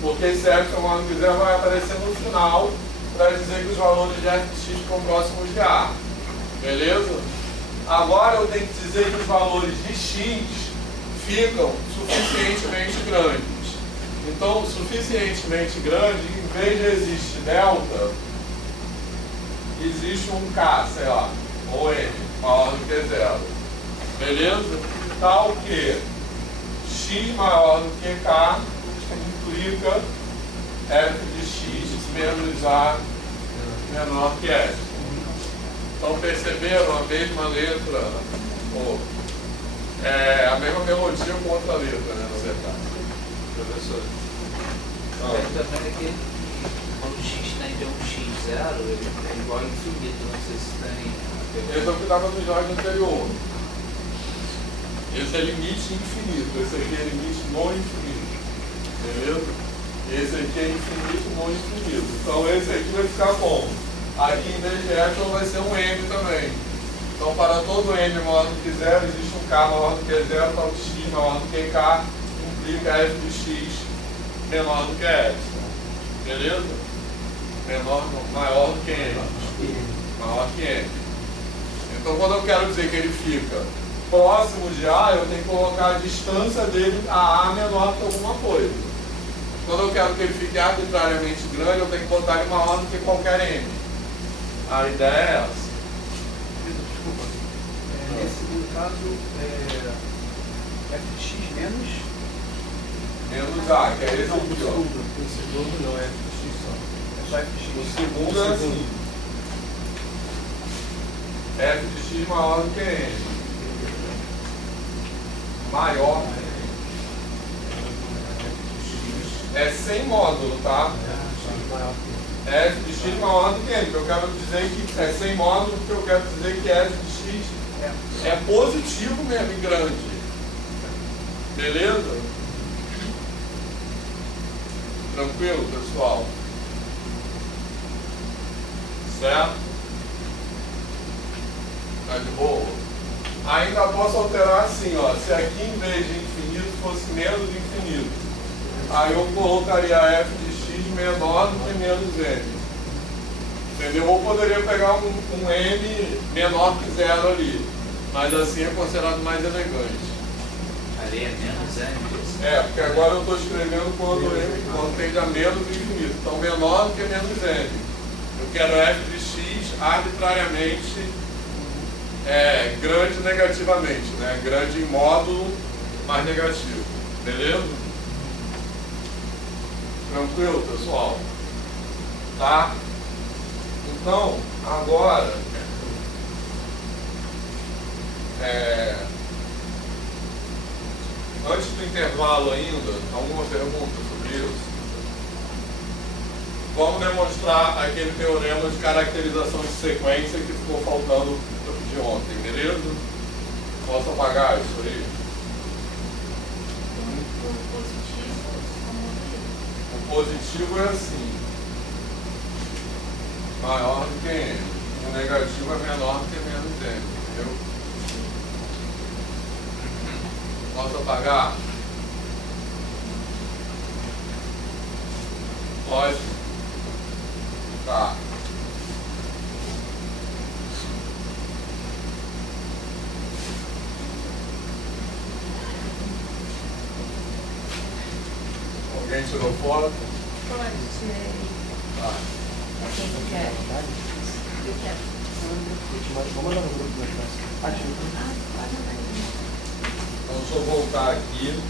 porque esse epsilon maior do que zero vai aparecer no final para dizer que os valores de f de x ficam próximos de A. Beleza? Agora eu tenho que dizer que os valores de x ficam suficientemente grandes. Então, suficientemente grande, em vez de existir delta, existe um k, sei lá, ou n, maior do que zero. Beleza? Tal que x maior do que k implica f de x menos a menor que f. Então perceberam a mesma letra, ou a mesma melodia com outra letra, né, na verdade. Professor? Também é que quando o x tende a um x0, ele é igual a infinito, não sei se tem... Esse é o que estava no slide anterior. Esse é limite infinito, esse aqui é limite no infinito. Beleza? Esse aqui é infinito no infinito. Então esse aqui vai ficar como? Aqui em vez de epsilon vai ser um m também. Então para todo m maior do que zero, existe um k maior do que zero, tal que x maior do que k implica f de x menor do que epsilon. Beleza? Maior do que n. Maior que n. Então quando eu quero dizer que ele fica próximo de A, eu tenho que colocar a distância dele a A menor que alguma coisa. Quando eu quero que ele fique arbitrariamente grande, eu tenho que botar ele maior do que qualquer M. A ideia é essa. Desculpa. Nesse caso, f de x menos A, que é esse não, aqui, ó. o segundo não é f de x só. É só f de x. O segundo é assim. F de x maior do que N. Maior. É sem módulo, tá? F de x maior do que N. Eu quero dizer que é sem módulo, porque eu quero dizer que F de x é positivo mesmo, em grande. Beleza? Tranquilo, pessoal? Certo? Tá de boa? Ainda posso alterar assim, ó. Se aqui em vez de infinito fosse menos infinito, aí eu colocaria f de x menor do que menos m. Entendeu? Ou poderia pegar um m menor que zero ali, mas assim é considerado mais elegante. Ali é menos m. Porque agora eu estou escrevendo quando tende a menos infinito. Então menor do que menos m. Eu quero f de x arbitrariamente grande negativamente, né? Grande em módulo, mais negativo. Beleza? Tranquilo, pessoal? Tá? Então, agora antes do intervalo ainda, alguma pergunta sobre isso? Vamos demonstrar aquele teorema de caracterização de sequência que ficou faltando de ontem, beleza? Posso apagar isso aí? O positivo é assim, maior do que n. O negativo é menor do que menos n, entendeu? Posso apagar? Pode? Tá. Alguém tirou foto? Pode, tirei. Tá. Quem que quer? Eu quero. Vou mandar no grupo da classe. Ah, pode mandar. Então, deixa eu voltar aqui.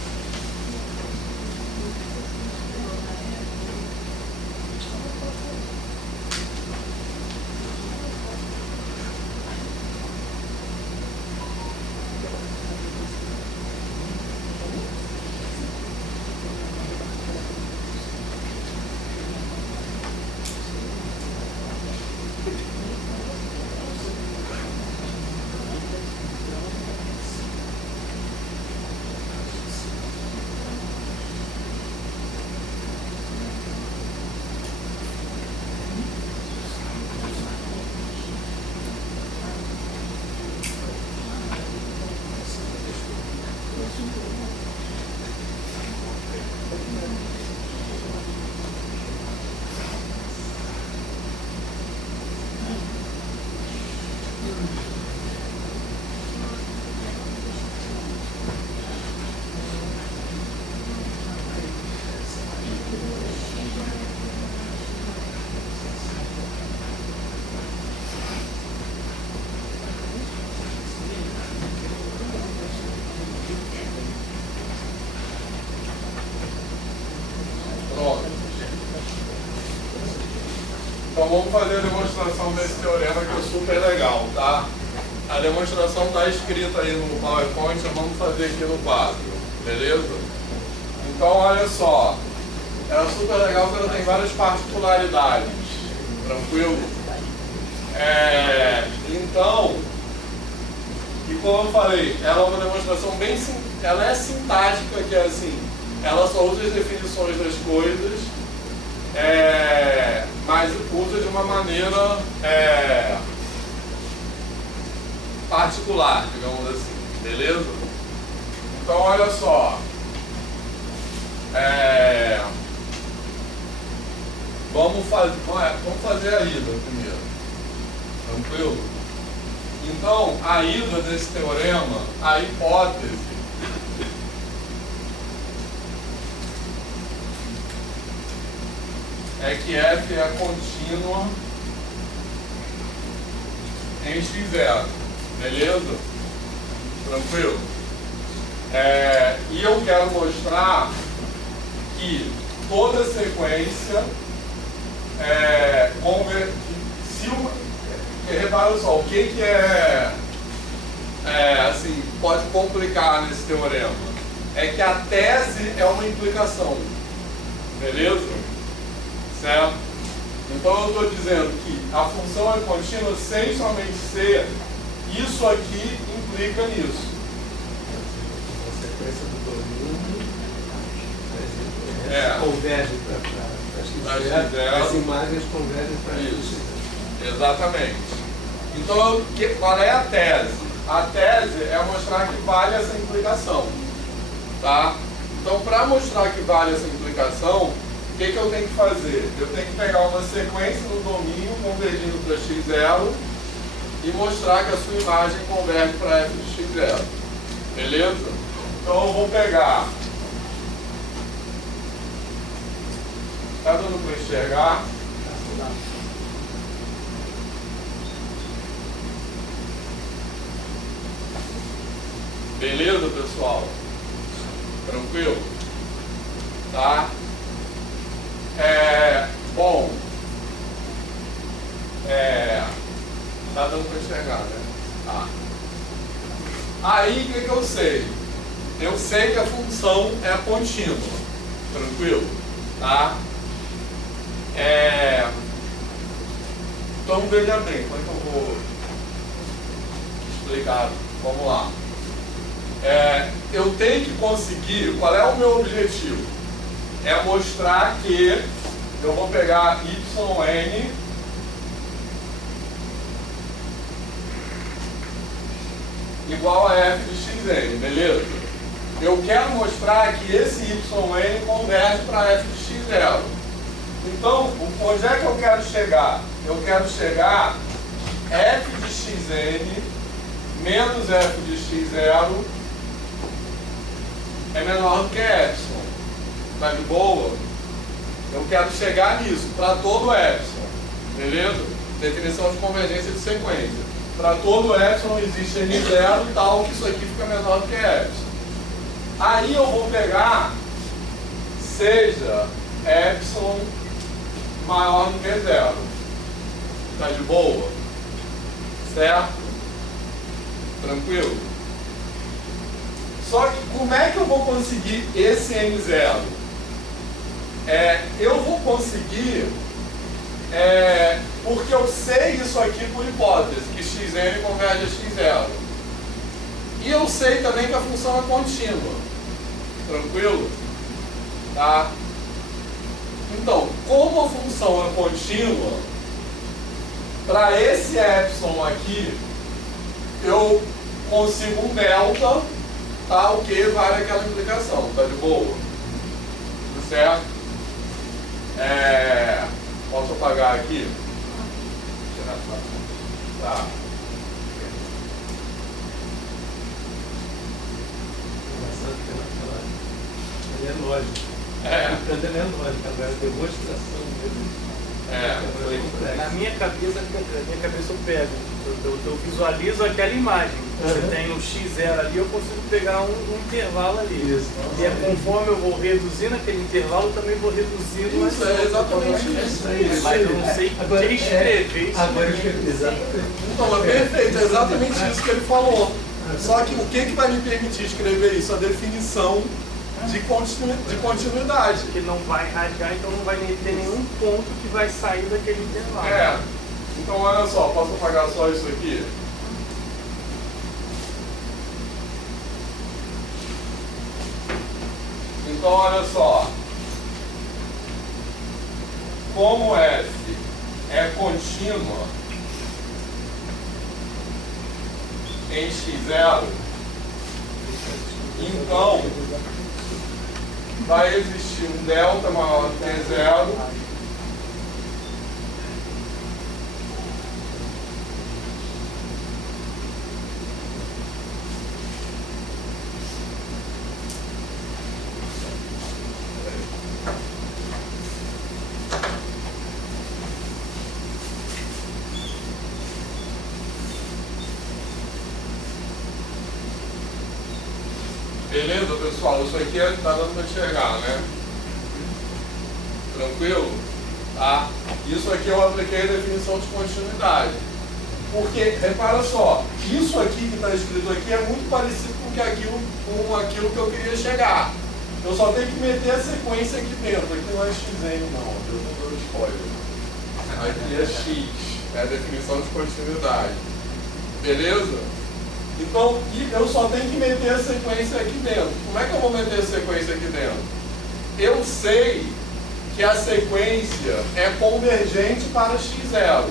Então vamos fazer a demonstração desse teorema que é super legal, tá? A demonstração está escrita aí no PowerPoint, vamos fazer aqui no quadro, beleza? Então olha só, ela é super legal porque ela tem várias particularidades, tranquilo? Então, e como eu falei, ela é uma demonstração bem, ela é sintática, que é assim, ela só usa as definições das coisas, mas usa de uma maneira particular, digamos assim, beleza? Então olha só, vamos fazer a ida primeiro, tranquilo? Então a ida desse teorema, a hipótese é que f é contínua em x0, beleza? Tranquilo? E eu quero mostrar que toda sequência repara só, o que assim, pode complicar nesse teorema? É que a tese é uma implicação, beleza? Certo? Então eu estou dizendo que a função é contínua sem somente ser, isso aqui implica nisso. A sequência do domínio converge para as imagens convergem para isso. Exatamente. Então, qual é a tese? A tese é mostrar que vale essa implicação. Tá? Então, para mostrar que vale essa implicação, o que eu tenho que fazer? Eu tenho que pegar uma sequência no domínio convergindo para x0 e mostrar que a sua imagem converge para f de x0. Beleza? Então eu vou pegar. Está dando para enxergar? Beleza, pessoal? Tranquilo? Tá? Bom, tá dando para enxergar, né? Tá. Aí, o que eu sei? Eu sei que a função é contínua, tranquilo? Tá? Então, veja bem, como é que eu vou explicar? Vamos lá. Eu tenho que conseguir, qual é o meu objetivo? É mostrar que eu vou pegar yn igual a f de xn, beleza? Eu quero mostrar que esse yn converge para f de x0. Então, onde é que eu quero chegar? Eu quero chegar f de xn menos f de x0 é menor do que epsilon. Tá de boa? Eu quero chegar nisso, para todo epsilon. Beleza? Definição de convergência de sequência. Para todo epsilon existe n0 tal que isso aqui fica menor do que epsilon. Aí eu vou pegar, seja epsilon maior do que zero. Tá de boa? Certo? Tranquilo? Só que como é que eu vou conseguir esse n0? Eu vou conseguir, porque eu sei isso aqui por hipótese, que xn converge a x0. E eu sei também que a função é contínua. Tranquilo? Tá? Então, como a função é contínua, para esse epsilon aqui, eu consigo um delta, tá? O que vale aquela implicação, tá de boa? Tudo certo? Posso apagar aqui? Tá. Ele é lógico. Ele é lógico, agora a demonstração mesmo. Na minha cabeça eu pego, eu visualizo aquela imagem. Você tem um x0 ali, eu consigo pegar um intervalo ali. Isso. E conforme eu vou reduzindo aquele intervalo, eu também vou reduzindo. Isso, é exatamente isso. Mas eu não sei descrever isso. Agora eu escrevi exatamente. Então, é perfeito, é exatamente isso que ele falou. Só que o que vai me permitir escrever isso? A definição de continuidade. Que não vai rasgar, então não vai ter nenhum ponto que vai sair daquele intervalo. Então olha só, posso apagar só isso aqui? Então olha só, como f é contínua em x0, então vai existir um delta maior do que zero Beleza, pessoal? Isso aqui está dando para enxergar, né? Tranquilo? Tá? Isso aqui eu apliquei a definição de continuidade. Porque, repara só, isso aqui que está escrito aqui é muito parecido com aquilo que eu queria chegar. Eu só tenho que meter a sequência aqui dentro. Aqui não é xn não, eu não dou spoiler. Aqui é x, é a definição de continuidade. Beleza? Então, eu só tenho que meter a sequência aqui dentro. Como é que eu vou meter a sequência aqui dentro? Eu sei que a sequência é convergente para x0.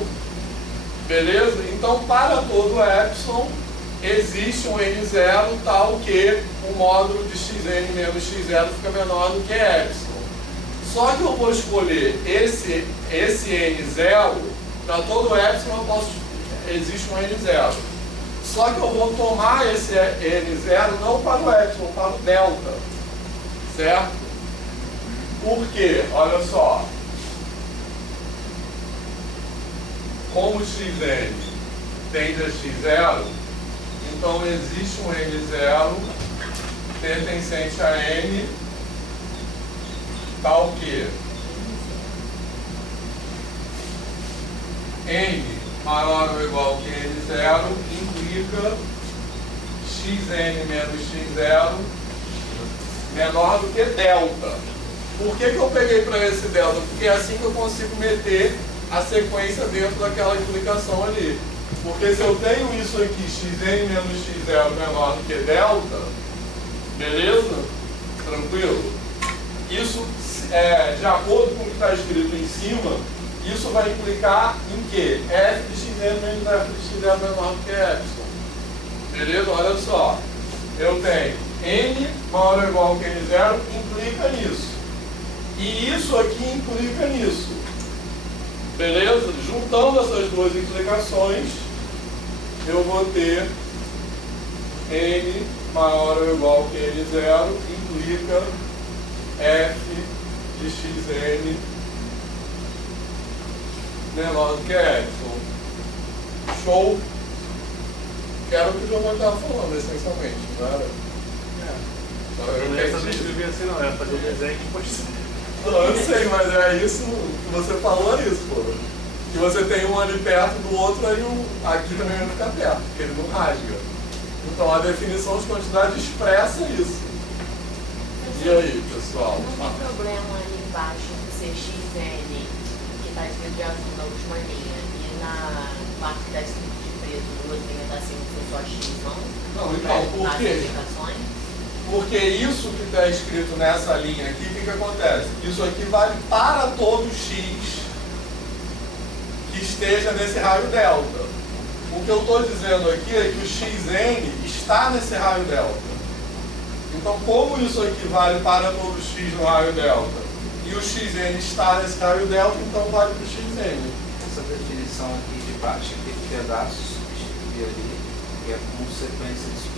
Beleza? Então, para todo epsilon, existe um n0 tal que o módulo de xn menos x0 fica menor do que epsilon. Só que eu vou escolher esse n0, para todo epsilon existe um n0. Só que eu vou tomar esse n0 não para o epsilon, para o delta. Certo? Por quê? Olha só. Como xn tende a x0, então existe um n0 pertencente a n tal que n maior ou igual que n0 implica xn menos x0 menor do que delta. Por que eu peguei para esse delta? Porque é assim que eu consigo meter a sequência dentro daquela implicação ali. Porque se eu tenho isso aqui, xn menos x0 menor do que delta, beleza? Tranquilo? Isso, de acordo com o que está escrito em cima, isso vai implicar em que? F de xn menos f de x0 menor do que epsilon. Beleza? Olha só. Eu tenho n maior ou igual que n0 implica nisso. E isso aqui implica nisso. Beleza? Juntando essas duas implicações, eu vou ter n maior ou igual que n0 implica f de xn menor do que epsilon. Show? Que era o que o Giovanni estava falando, essencialmente, não era? Eu Não é só entendi. escrever assim, não, é fazer o desenho que pode ser. Não, eu sei, mas é isso que você falou, é isso, pô. Que você tem um ali perto do outro, aí aqui também vai ficar perto, porque ele não rasga. Então a definição de quantidade expressa isso. E aí, pessoal? Não tem problema ali embaixo do CXN, que está escrito de azul na última linha, e na parte que está escrito de preto, duas linhas acima, ser só X, não? Não, então, por Nas quê? aplicações? Porque isso que está escrito nessa linha aqui, o que acontece? Isso aqui vale para todo X que esteja nesse raio delta. O que eu estou dizendo aqui é que o XN está nesse raio delta. Então, como isso aqui vale para todo X no raio delta e o XN está nesse raio delta, então vale para o XN. Essa definição aqui de baixo, aquele pedaço substituir ali, é a consequência de substituir.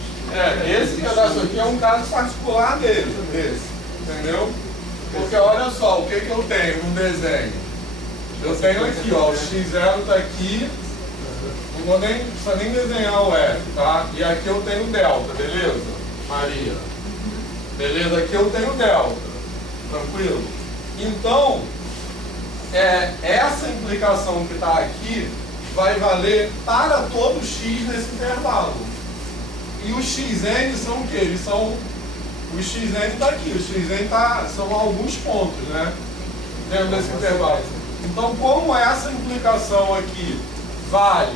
Esse pedaço aqui é um caso particular dele, desse, entendeu? Porque olha só, o que eu tenho no desenho? Eu tenho aqui, ó, o x0 está aqui, não vou nem, precisa nem desenhar o F, tá? E aqui eu tenho delta, beleza? Maria. Beleza? Aqui eu tenho delta, tranquilo? Então, essa implicação que está aqui vai valer para todo x nesse intervalo. E os xn são o quê? Eles são... O xn está aqui, o xn são alguns pontos, né? Dentro desse intervalo. Então, como essa implicação aqui vale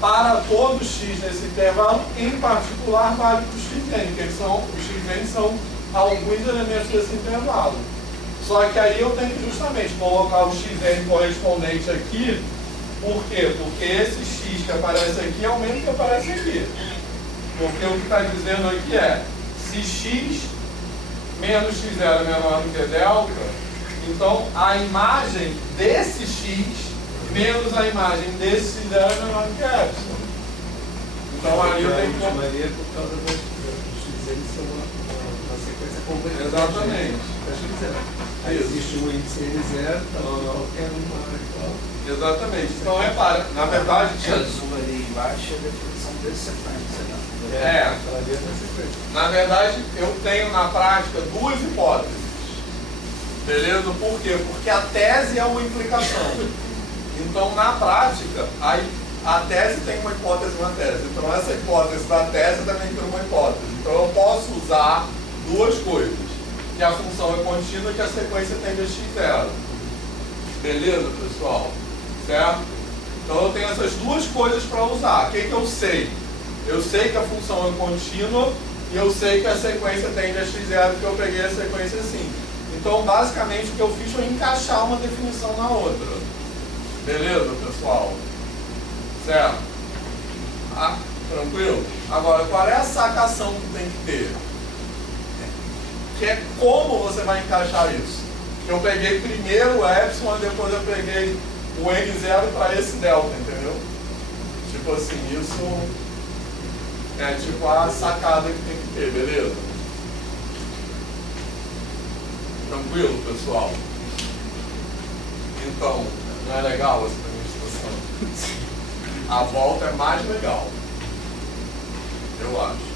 para todo x nesse intervalo, em particular vale para o xn, que os xn são alguns elementos desse intervalo. Só que aí eu tenho que justamente colocar o xn correspondente aqui. Por quê? Porque esse x que aparece aqui é o mesmo que aparece aqui. Porque o que está dizendo aqui é, se x menos x0 é menor do que delta, então a imagem desse x menos a imagem desse x0 é menor do que epsilon. Então ali eu tenho que... Maria por causa dos x, eles são uma sequência completa. Exatamente. Aí existe um índice N0, então qualquer uma igual. Exatamente. Então repara, na verdade... O azul ali embaixo é a definição de sequência, né? Na verdade, eu tenho na prática duas hipóteses. Beleza? Por quê? Porque a tese é uma implicação. Então, na prática, a tese tem uma hipótese e uma tese. Então, essa hipótese da tese também tem uma hipótese. Então, eu posso usar duas coisas. Que a função é contínua e que a sequência tende a x0. Beleza, pessoal? Certo? Então, eu tenho essas duas coisas para usar. O que eu sei? Eu sei que a função é contínua e eu sei que a sequência tende a x0, porque eu peguei a sequência assim. Então, basicamente, o que eu fiz foi encaixar uma definição na outra. Beleza, pessoal? Certo? Tranquilo? Agora, qual é a sacação que tem que ter? Que é como você vai encaixar isso. Eu peguei primeiro o epsilon e depois eu peguei o n0 para esse delta, entendeu? Tipo assim, isso... é tipo a sacada que tem que ter, beleza? Tranquilo, pessoal? Então, não é legal essa demonstração? A volta é mais legal. Eu acho.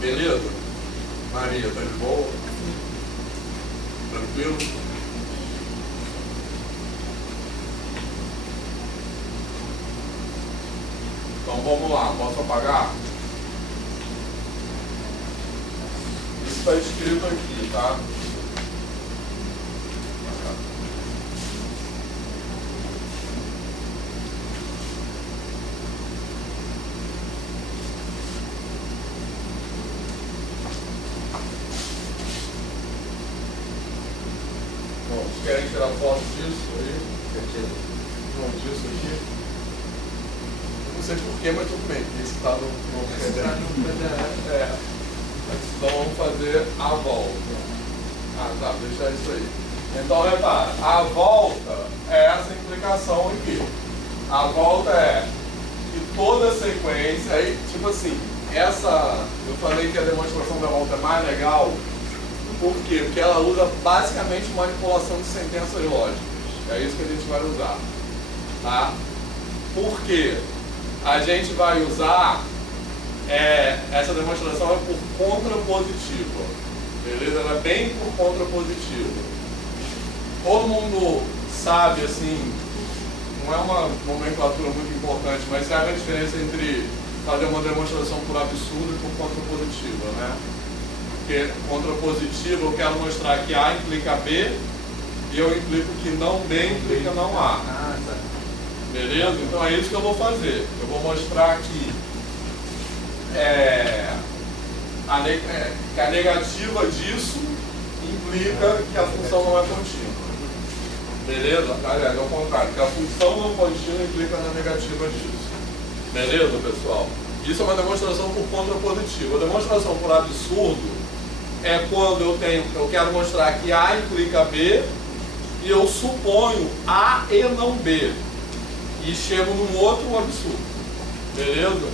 Beleza? Maria, tá de boa? Tranquilo? Então vamos lá, posso apagar? Isso está escrito aqui, tá? Bom, vocês querem tirar foto disso aí? Não, disso aqui? Não sei porquê, mas tudo bem, porque isso está no PDF. Então vamos fazer a volta. Tá, deixa isso aí. Então repara, a volta é essa implicação aqui. A volta é que toda sequência, aí, tipo assim, eu falei que a demonstração da volta é mais legal, por quê? Porque ela usa basicamente manipulação de sentenças lógicas. É isso que a gente vai usar. Tá? Por quê? A gente vai usar essa demonstração é por contrapositiva. Beleza? Ela é bem por contrapositiva. Todo mundo sabe, assim, não é uma nomenclatura muito importante, mas sabe a diferença entre fazer uma demonstração por absurdo e por contrapositiva, né? Porque contrapositiva eu quero mostrar que A implica B e eu implico que não B implica não A. Beleza? Então é isso que eu vou fazer. Eu vou mostrar que a negativa disso implica que a função não é contínua. Beleza? Aliás, ao contrário, que a função não contínua implica na negativa disso. Beleza, pessoal? Isso é uma demonstração por contrapositiva. A demonstração por absurdo é quando eu quero mostrar que A implica B e eu suponho A e não B. E chego num outro absurdo. Beleza?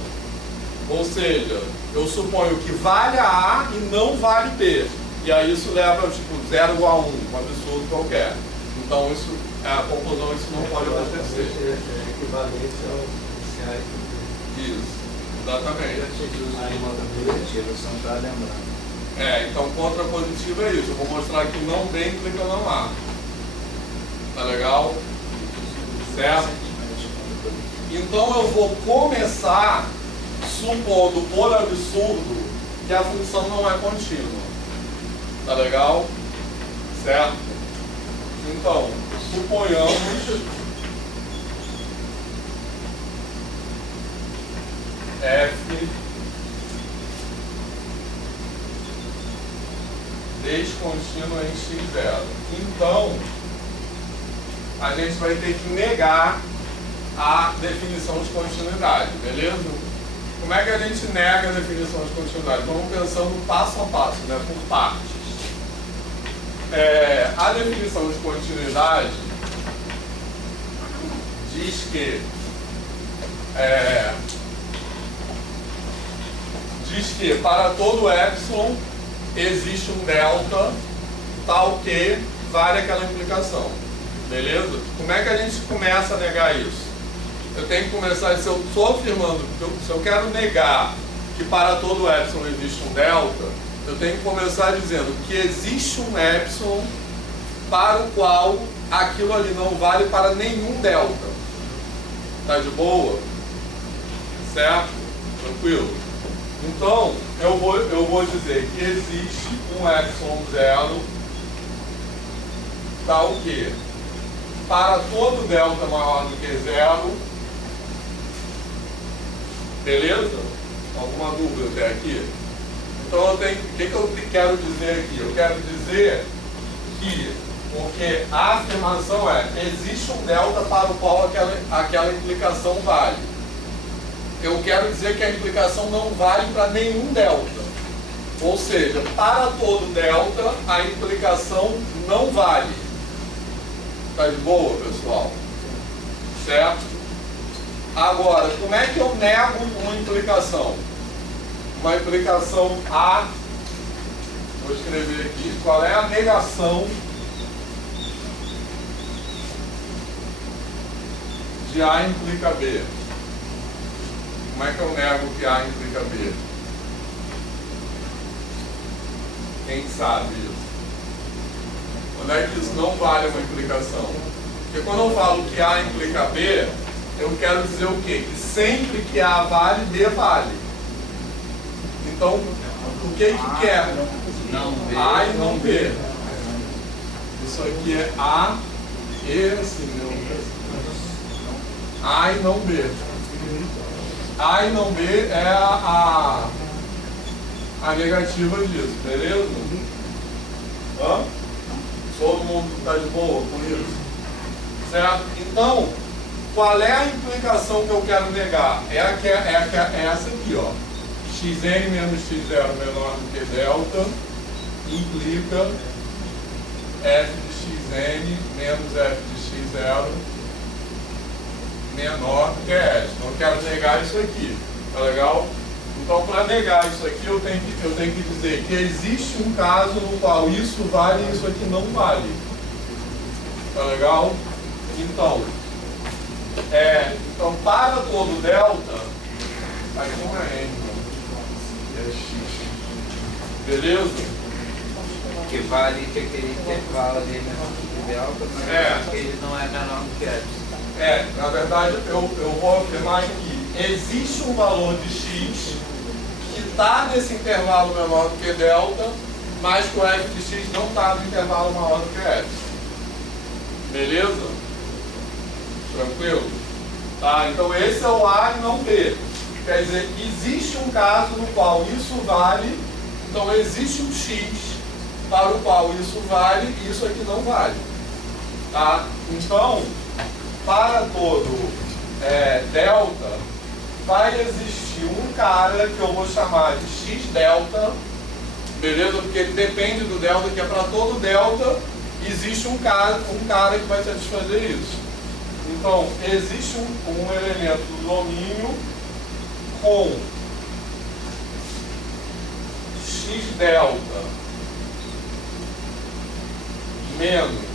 Ou seja, eu suponho que vale a A e não vale B. E aí isso leva, tipo, 0 igual a 1, um absurdo qualquer. Então, isso é a conclusão, isso não pode acontecer. É equivalente ao se A e B. Isso, exatamente. Você não está lembrando. Então contrapositivo é isso. Eu vou mostrar que não B implica não A. Tá legal? Certo? Então eu vou começar supondo por absurdo que a função não é contínua. Tá legal? Certo? Então, suponhamos f descontínua em x0. Então, a gente vai ter que negar a definição de continuidade, beleza? Como é que a gente nega a definição de continuidade? Vamos pensando passo a passo, né, por partes. A definição de continuidade diz que para todo epsilon existe um delta tal que vale aquela implicação. Beleza? Como é que a gente começa a negar isso? Eu tenho que começar, se eu estou afirmando, se eu quero negar que para todo epsilon existe um delta, eu tenho que começar dizendo que existe um epsilon para o qual aquilo ali não vale para nenhum delta. Tá de boa? Certo? Tranquilo? Então, eu vou dizer que existe um epsilon zero tal que para todo delta maior do que zero. Beleza? Alguma dúvida até aqui? Então o que eu quero dizer aqui? Eu quero dizer que, porque a afirmação existe um delta para o qual aquela implicação vale. Eu quero dizer que a implicação não vale para nenhum delta. Ou seja, para todo delta, a implicação não vale. Tá de boa, pessoal? Certo? Agora, como é que eu nego uma implicação? Uma implicação A, vou escrever aqui, qual é a negação de A implica B? Como é que eu nego que A implica B? Quem sabe isso? Quando é que isso não vale uma implicação? Porque quando eu falo que A implica B, eu quero dizer o quê? Que sempre que A vale, B vale. Então, o que quer? Não B. A e não B. Isso aqui é A e assim, A e não B. A e não B é a negativa disso, beleza? Hã? Todo mundo está de boa com isso? Certo? Então, qual é a implicação que eu quero negar? É essa aqui, ó. Xn menos x0 menor do que delta implica f de xn menos f de x0 menor do que s. Então eu quero negar isso aqui. Tá legal? Então, para negar isso aqui, eu tenho que dizer que existe um caso no qual isso vale e isso aqui não vale. Tá legal? Então, então para todo delta, aqui não é n, é x. Beleza? Que vale que aquele intervalo ali é menor que delta, mas ele não é menor do que epsilon. Na verdade, eu vou afirmar que existe um valor de x que está nesse intervalo menor do que delta, mas que o f de x não está no intervalo maior do que epsilon. Beleza? Tranquilo? Tá? Então esse é o A e não B. Quer dizer, existe um caso no qual isso vale, então existe um x para o qual isso vale e isso aqui não vale. Tá? Então, para todo delta, vai existir um cara que eu vou chamar de x delta, beleza? Porque ele depende do delta, que é para todo delta, existe um cara que vai satisfazer isso. Então, existe um elemento do domínio com x delta menos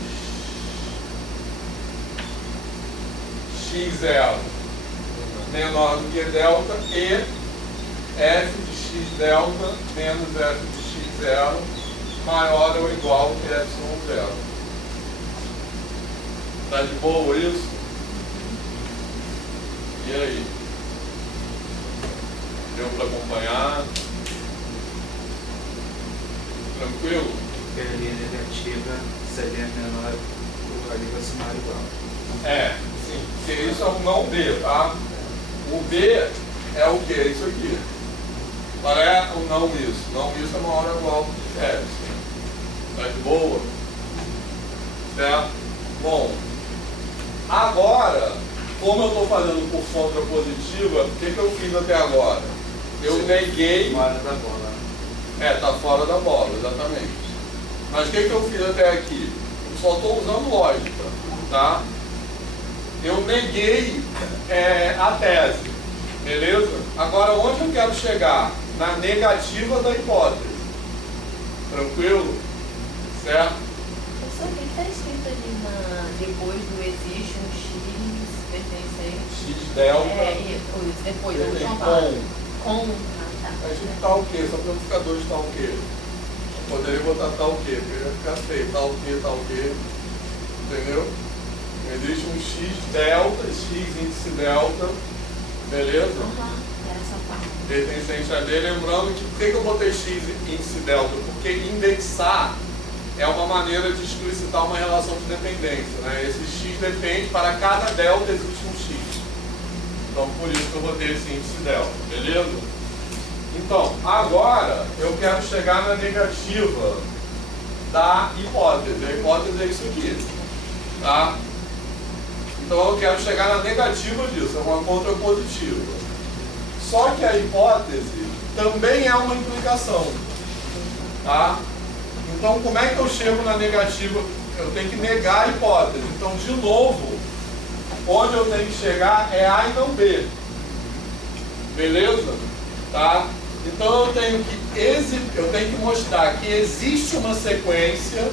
x0 menor do que delta e f de x delta menos f de x0 maior ou igual que epsilon0. Tá de boa isso? E aí? Deu para acompanhar? Tranquilo? Porque a linha negativa seria menor, ali vai ser maior ou igual. Sim. Porque isso é o não B, tá? O B é o que? Isso aqui. Qual é o não isso? Não isso é maior ou igual que epsilon. Tá de boa? Certo? Bom, agora, como eu estou fazendo por contrapositiva, o que eu fiz até agora? Eu neguei... Fora da bola. Tá fora da bola, exatamente. Mas o que eu fiz até aqui? Eu só estou usando lógica, tá? Eu neguei a tese, beleza? Agora, onde eu quero chegar? Na negativa da hipótese. Tranquilo? Certo? Professor, o que está escrito ali depois do existe um x pertencente? X delta. Isso, depois, Tem a última com. palavra. Com. Tá. A gente tá o quê? Só para não ficar dois tá o quê? Eu poderia botar tá o quê? Porque ia ficar feio. Tá o quê? Entendeu? Existe um x delta, x índice delta, beleza? Era essa parte. Pertencente a D. Lembrando que por que eu botei x índice delta? Porque indexar é uma maneira de explicitar uma relação de dependência, né? Esse x depende, para cada delta existe um x. Então, por isso que eu botei esse índice delta, beleza? Então, agora eu quero chegar na negativa da hipótese. A hipótese é isso aqui, tá? Então eu quero chegar na negativa disso, é uma contrapositiva. Só que a hipótese também é uma implicação, tá? Então como é que eu chego na negativa? Eu tenho que negar a hipótese. Então, de novo, onde eu tenho que chegar é A e não B. Beleza? Tá? Então eu tenho que mostrar que existe uma sequência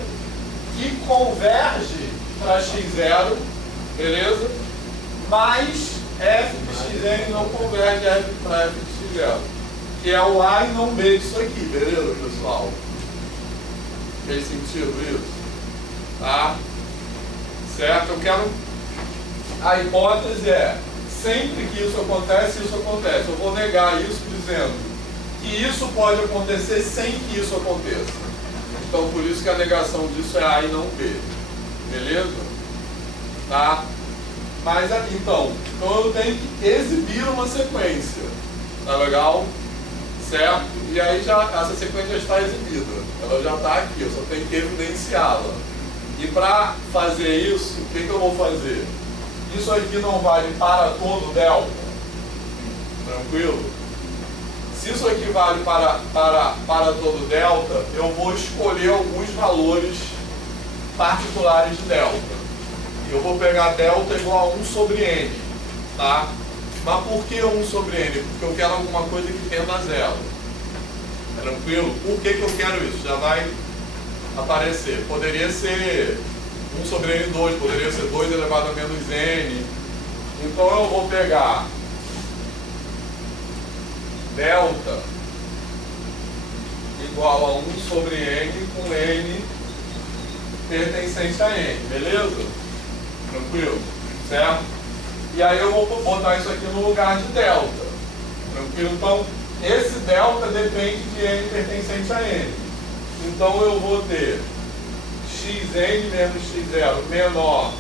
que converge para x0, beleza? Mas f de xn não converge para f de x0, que é o A e não B disso aqui, beleza, pessoal? Fez sentido isso? Tá? Certo? Eu quero... A hipótese é, sempre que isso acontece. Eu vou negar isso dizendo que isso pode acontecer sem que isso aconteça. Então, por isso que a negação disso é A e não B. Beleza? Tá? Mas aqui, então eu tenho que exibir uma sequência. Tá legal? Certo? E aí essa sequência já está exibida. Ela já está aqui, eu só tenho que evidenciá-la. E para fazer isso, o que eu vou fazer? Isso aqui não vale para todo delta. Tranquilo? Se isso aqui vale para todo delta, eu vou escolher alguns valores particulares de delta. Eu vou pegar delta igual a 1 sobre n. Tá? Mas por que 1 sobre n? Porque eu quero alguma coisa que tenda a zero. Tranquilo? Por que eu quero isso? Já vai aparecer. Poderia ser 1 sobre n2, poderia ser 2 elevado a menos n. Então eu vou pegar delta igual a 1 sobre n com n pertencente a n, beleza? Tranquilo? Certo? E aí eu vou botar isso aqui no lugar de delta. Tranquilo? Então, esse delta depende de n pertencente a n. Então eu vou ter xn menos x0 menor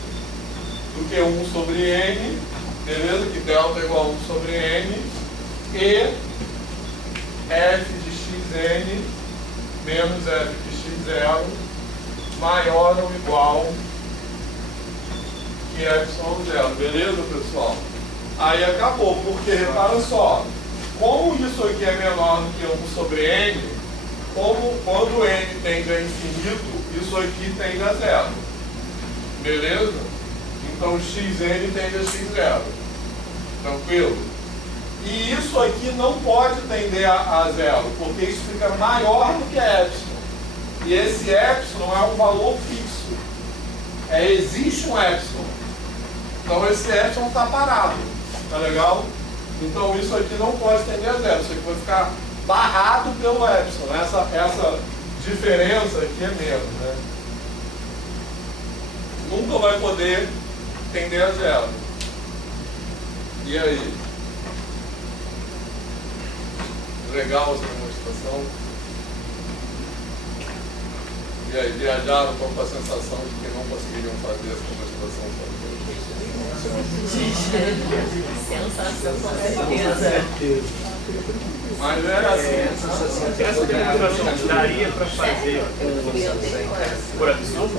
do que 1 sobre n, beleza? Que delta é igual a 1 sobre n, e f de xn menos f de x0 maior ou igual que epsilon0, beleza, pessoal? Aí acabou, porque repara só, como isso aqui é menor do que 1 sobre n, quando n tende a infinito, isso aqui tende a zero, beleza? Então xn tende a x0, tranquilo? E isso aqui não pode tender a zero, porque isso fica maior do que epsilon. E esse epsilon é um valor fixo. Existe um epsilon. Então esse epsilon está parado. Tá legal? Então isso aqui não pode tender a zero. Isso aqui vai ficar barrado pelo epsilon. Essa diferença aqui é menos, né? Nunca vai poder tender a zero. E aí? Legal essa demonstração? E aí, viajaram com a sensação de que não conseguiriam fazer essa demonstração Sensação, com certeza. Mas era assim. Essa demonstração daria para fazer por absurdo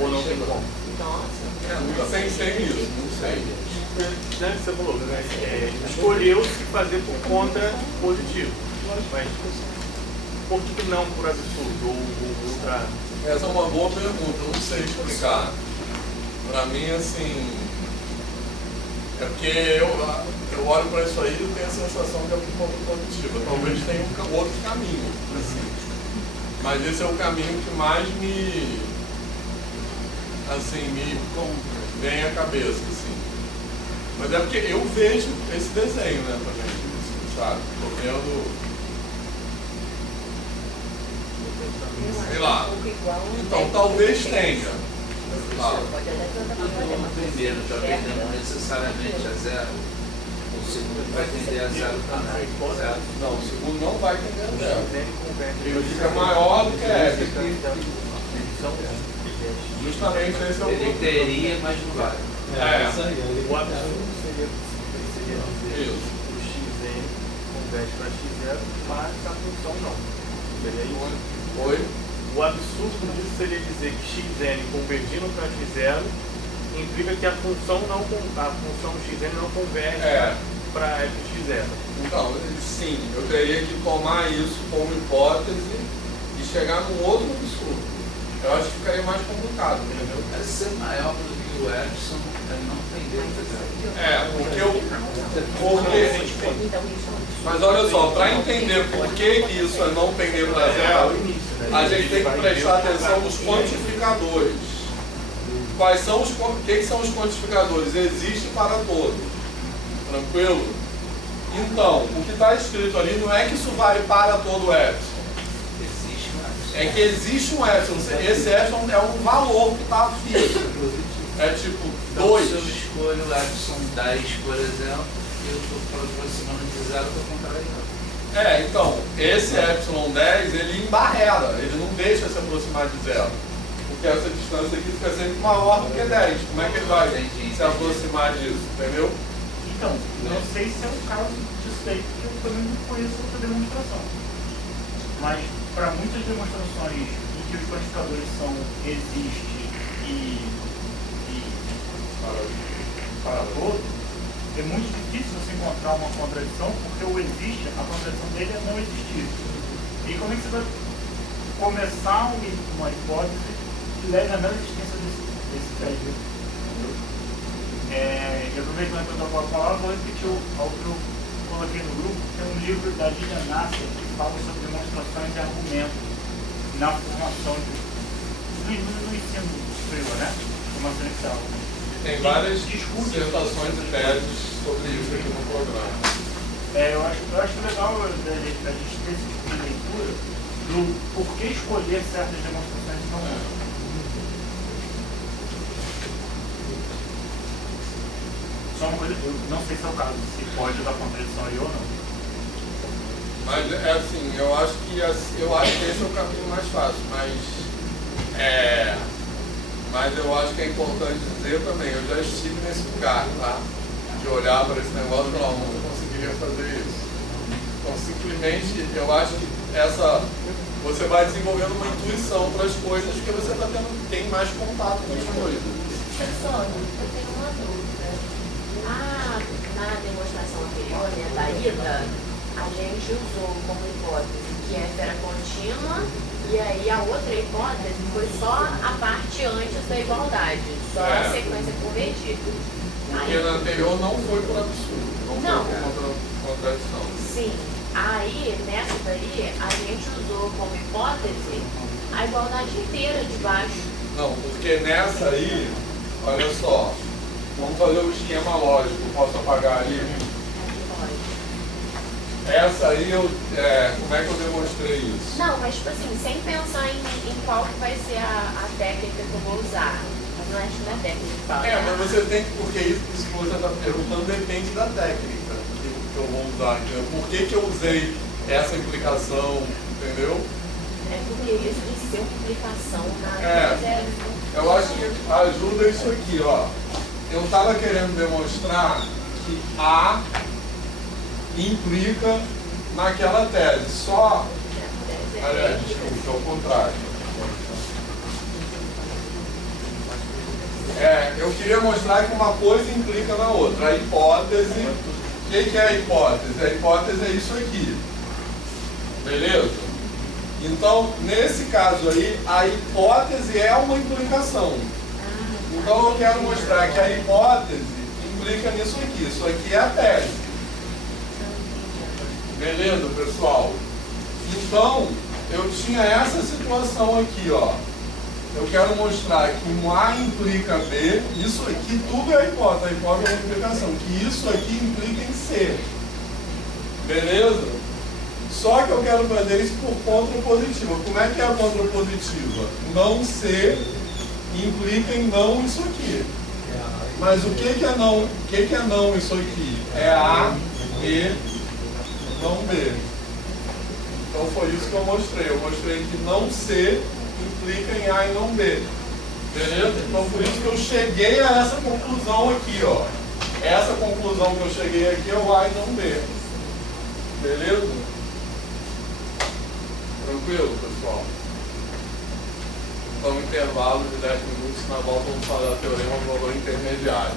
ou não tem como? Nossa. Nunca pensei nisso, não sei. Você falou, né? Escolheu-se fazer por conta positivo. Mas por que não por absurdo ou outra? Essa é uma boa pergunta, eu não sei explicar. Pra mim, assim, é porque eu olho para isso aí e tenho a sensação que é por conta positiva. Talvez tenha um outro caminho, assim. Mas esse é o caminho que mais me vem à cabeça, assim. Mas é porque eu vejo esse desenho, né, também, assim, sabe? Tô vendo... Sei lá. Então, talvez tenha. Claro. O primeiro está tendendo necessariamente a zero. O segundo vai tender a zero também. Certo? Não, o segundo não vai tender a zero. Ele fica maior do que F. Justamente esse é o Ele teria, mas não vai. O absurdo seria dizer isso. o xn converte para x0, mas a função não. Seria isso? Oi? O absurdo disso seria dizer que xn convergindo para x0 implica que a função xn não converge para f de x0. Então, sim, eu teria que tomar isso como hipótese e chegar num outro absurdo. Eu acho que ficaria mais complicado, entendeu? É ser maior do que o epsilon, não tender a zero. Mas olha só, para entender por que isso é não tender para zero, a gente tem que prestar atenção nos quantificadores. O que são os quantificadores? Existe para todos. Tranquilo? Então, o que está escrito ali não é que isso vale para todo epsilon. É que existe um epsilon. Esse epsilon é um valor que está fixo. É tipo 2. Se eu escolho o epsilon 10, por exemplo, eu estou aproximando de zero, estou contrariando. Então, esse epsilon 10, ele embarrera, ele não deixa se aproximar de zero. Porque essa distância aqui fica sempre maior do que 10. Como é que ele vai se aproximar disso, entendeu? Então, não sei se é o caso disso daí, porque eu também não conheço outra demonstração. Mas, para muitas demonstrações em que os quantificadores são existe e para todo, é muito difícil você encontrar uma contradição, porque o existe, a contradição dele é não existir. E como é que você vai começar uma hipótese que leve à não existência desse prédio? Aproveitando que eu estou com a palavra, vou repetir algo que eu coloquei no grupo. Tem um livro da Lilian Nasser que fala sobre demonstrações de argumentos na formação no ensino superior, né? Formação inicial. Tem várias dissertações e teses sobre isso aqui no programa. Eu acho legal a gente ter esse tipo de leitura, do porquê escolher certas demonstrações não outras. Só uma coisa, eu não sei se é o caso, se pode usar contradição aí ou não. Mas é assim, eu acho que esse é o caminho mais fácil, mas eu acho que é importante dizer também, eu já estive nesse lugar, tá? De olhar para esse negócio e falar, não, eu conseguiria fazer isso. Então simplesmente eu acho que você vai desenvolvendo uma intuição para as coisas porque você tem mais contato com as coisas. Professor, eu tenho uma dúvida. Na demonstração anterior, né, da ida, a gente usou como hipótese que a esfera contínua e aí a outra hipótese foi só a parte antes da igualdade, só a sequência convergida. Porque na anterior não foi por absurdo, não foi por contradição. Sim. Aí, nessa daí, a gente usou como hipótese a igualdade inteira de baixo. Não, porque nessa aí, olha só, vamos fazer o esquema lógico, posso apagar ali? Essa aí, como é que eu demonstrei isso? Não, mas tipo assim, sem pensar em qual que vai ser a técnica que eu vou usar. Mas não acho que não é técnica que fala. Mas você tem que, porque isso que você está perguntando depende da técnica que eu vou usar, entendeu? Por que eu usei essa implicação, entendeu? É porque isso de ser uma implicação na eu acho que ajuda isso aqui, ó. Eu estava querendo demonstrar que A implica naquela tese, só... Aliás, desculpa, é o contrário. Eu queria mostrar que uma coisa implica na outra. A hipótese, o que é a hipótese? A hipótese é isso aqui. Beleza? Então, nesse caso aí, a hipótese é uma implicação. Então eu quero mostrar que a hipótese implica nisso aqui. Isso aqui é a tese. Beleza, pessoal? Então, eu tinha essa situação aqui, ó. Eu quero mostrar que um A implica B, isso aqui tudo é a hipótese é uma implicação, que isso aqui implica em C. Beleza? Só que eu quero fazer isso por contrapositiva. Como é que é a contrapositiva? Não C implica em não isso aqui. Mas o que é não? O que é não isso aqui? É A e não B. Então foi isso que eu mostrei. Eu mostrei que não C implica em A e não B. Beleza? Então por isso que eu cheguei a essa conclusão aqui, ó. Essa conclusão que eu cheguei aqui é o A e não B. Beleza? Tranquilo, pessoal? Então intervalo de 10 minutos, na volta vamos falar do teorema do valor intermediário.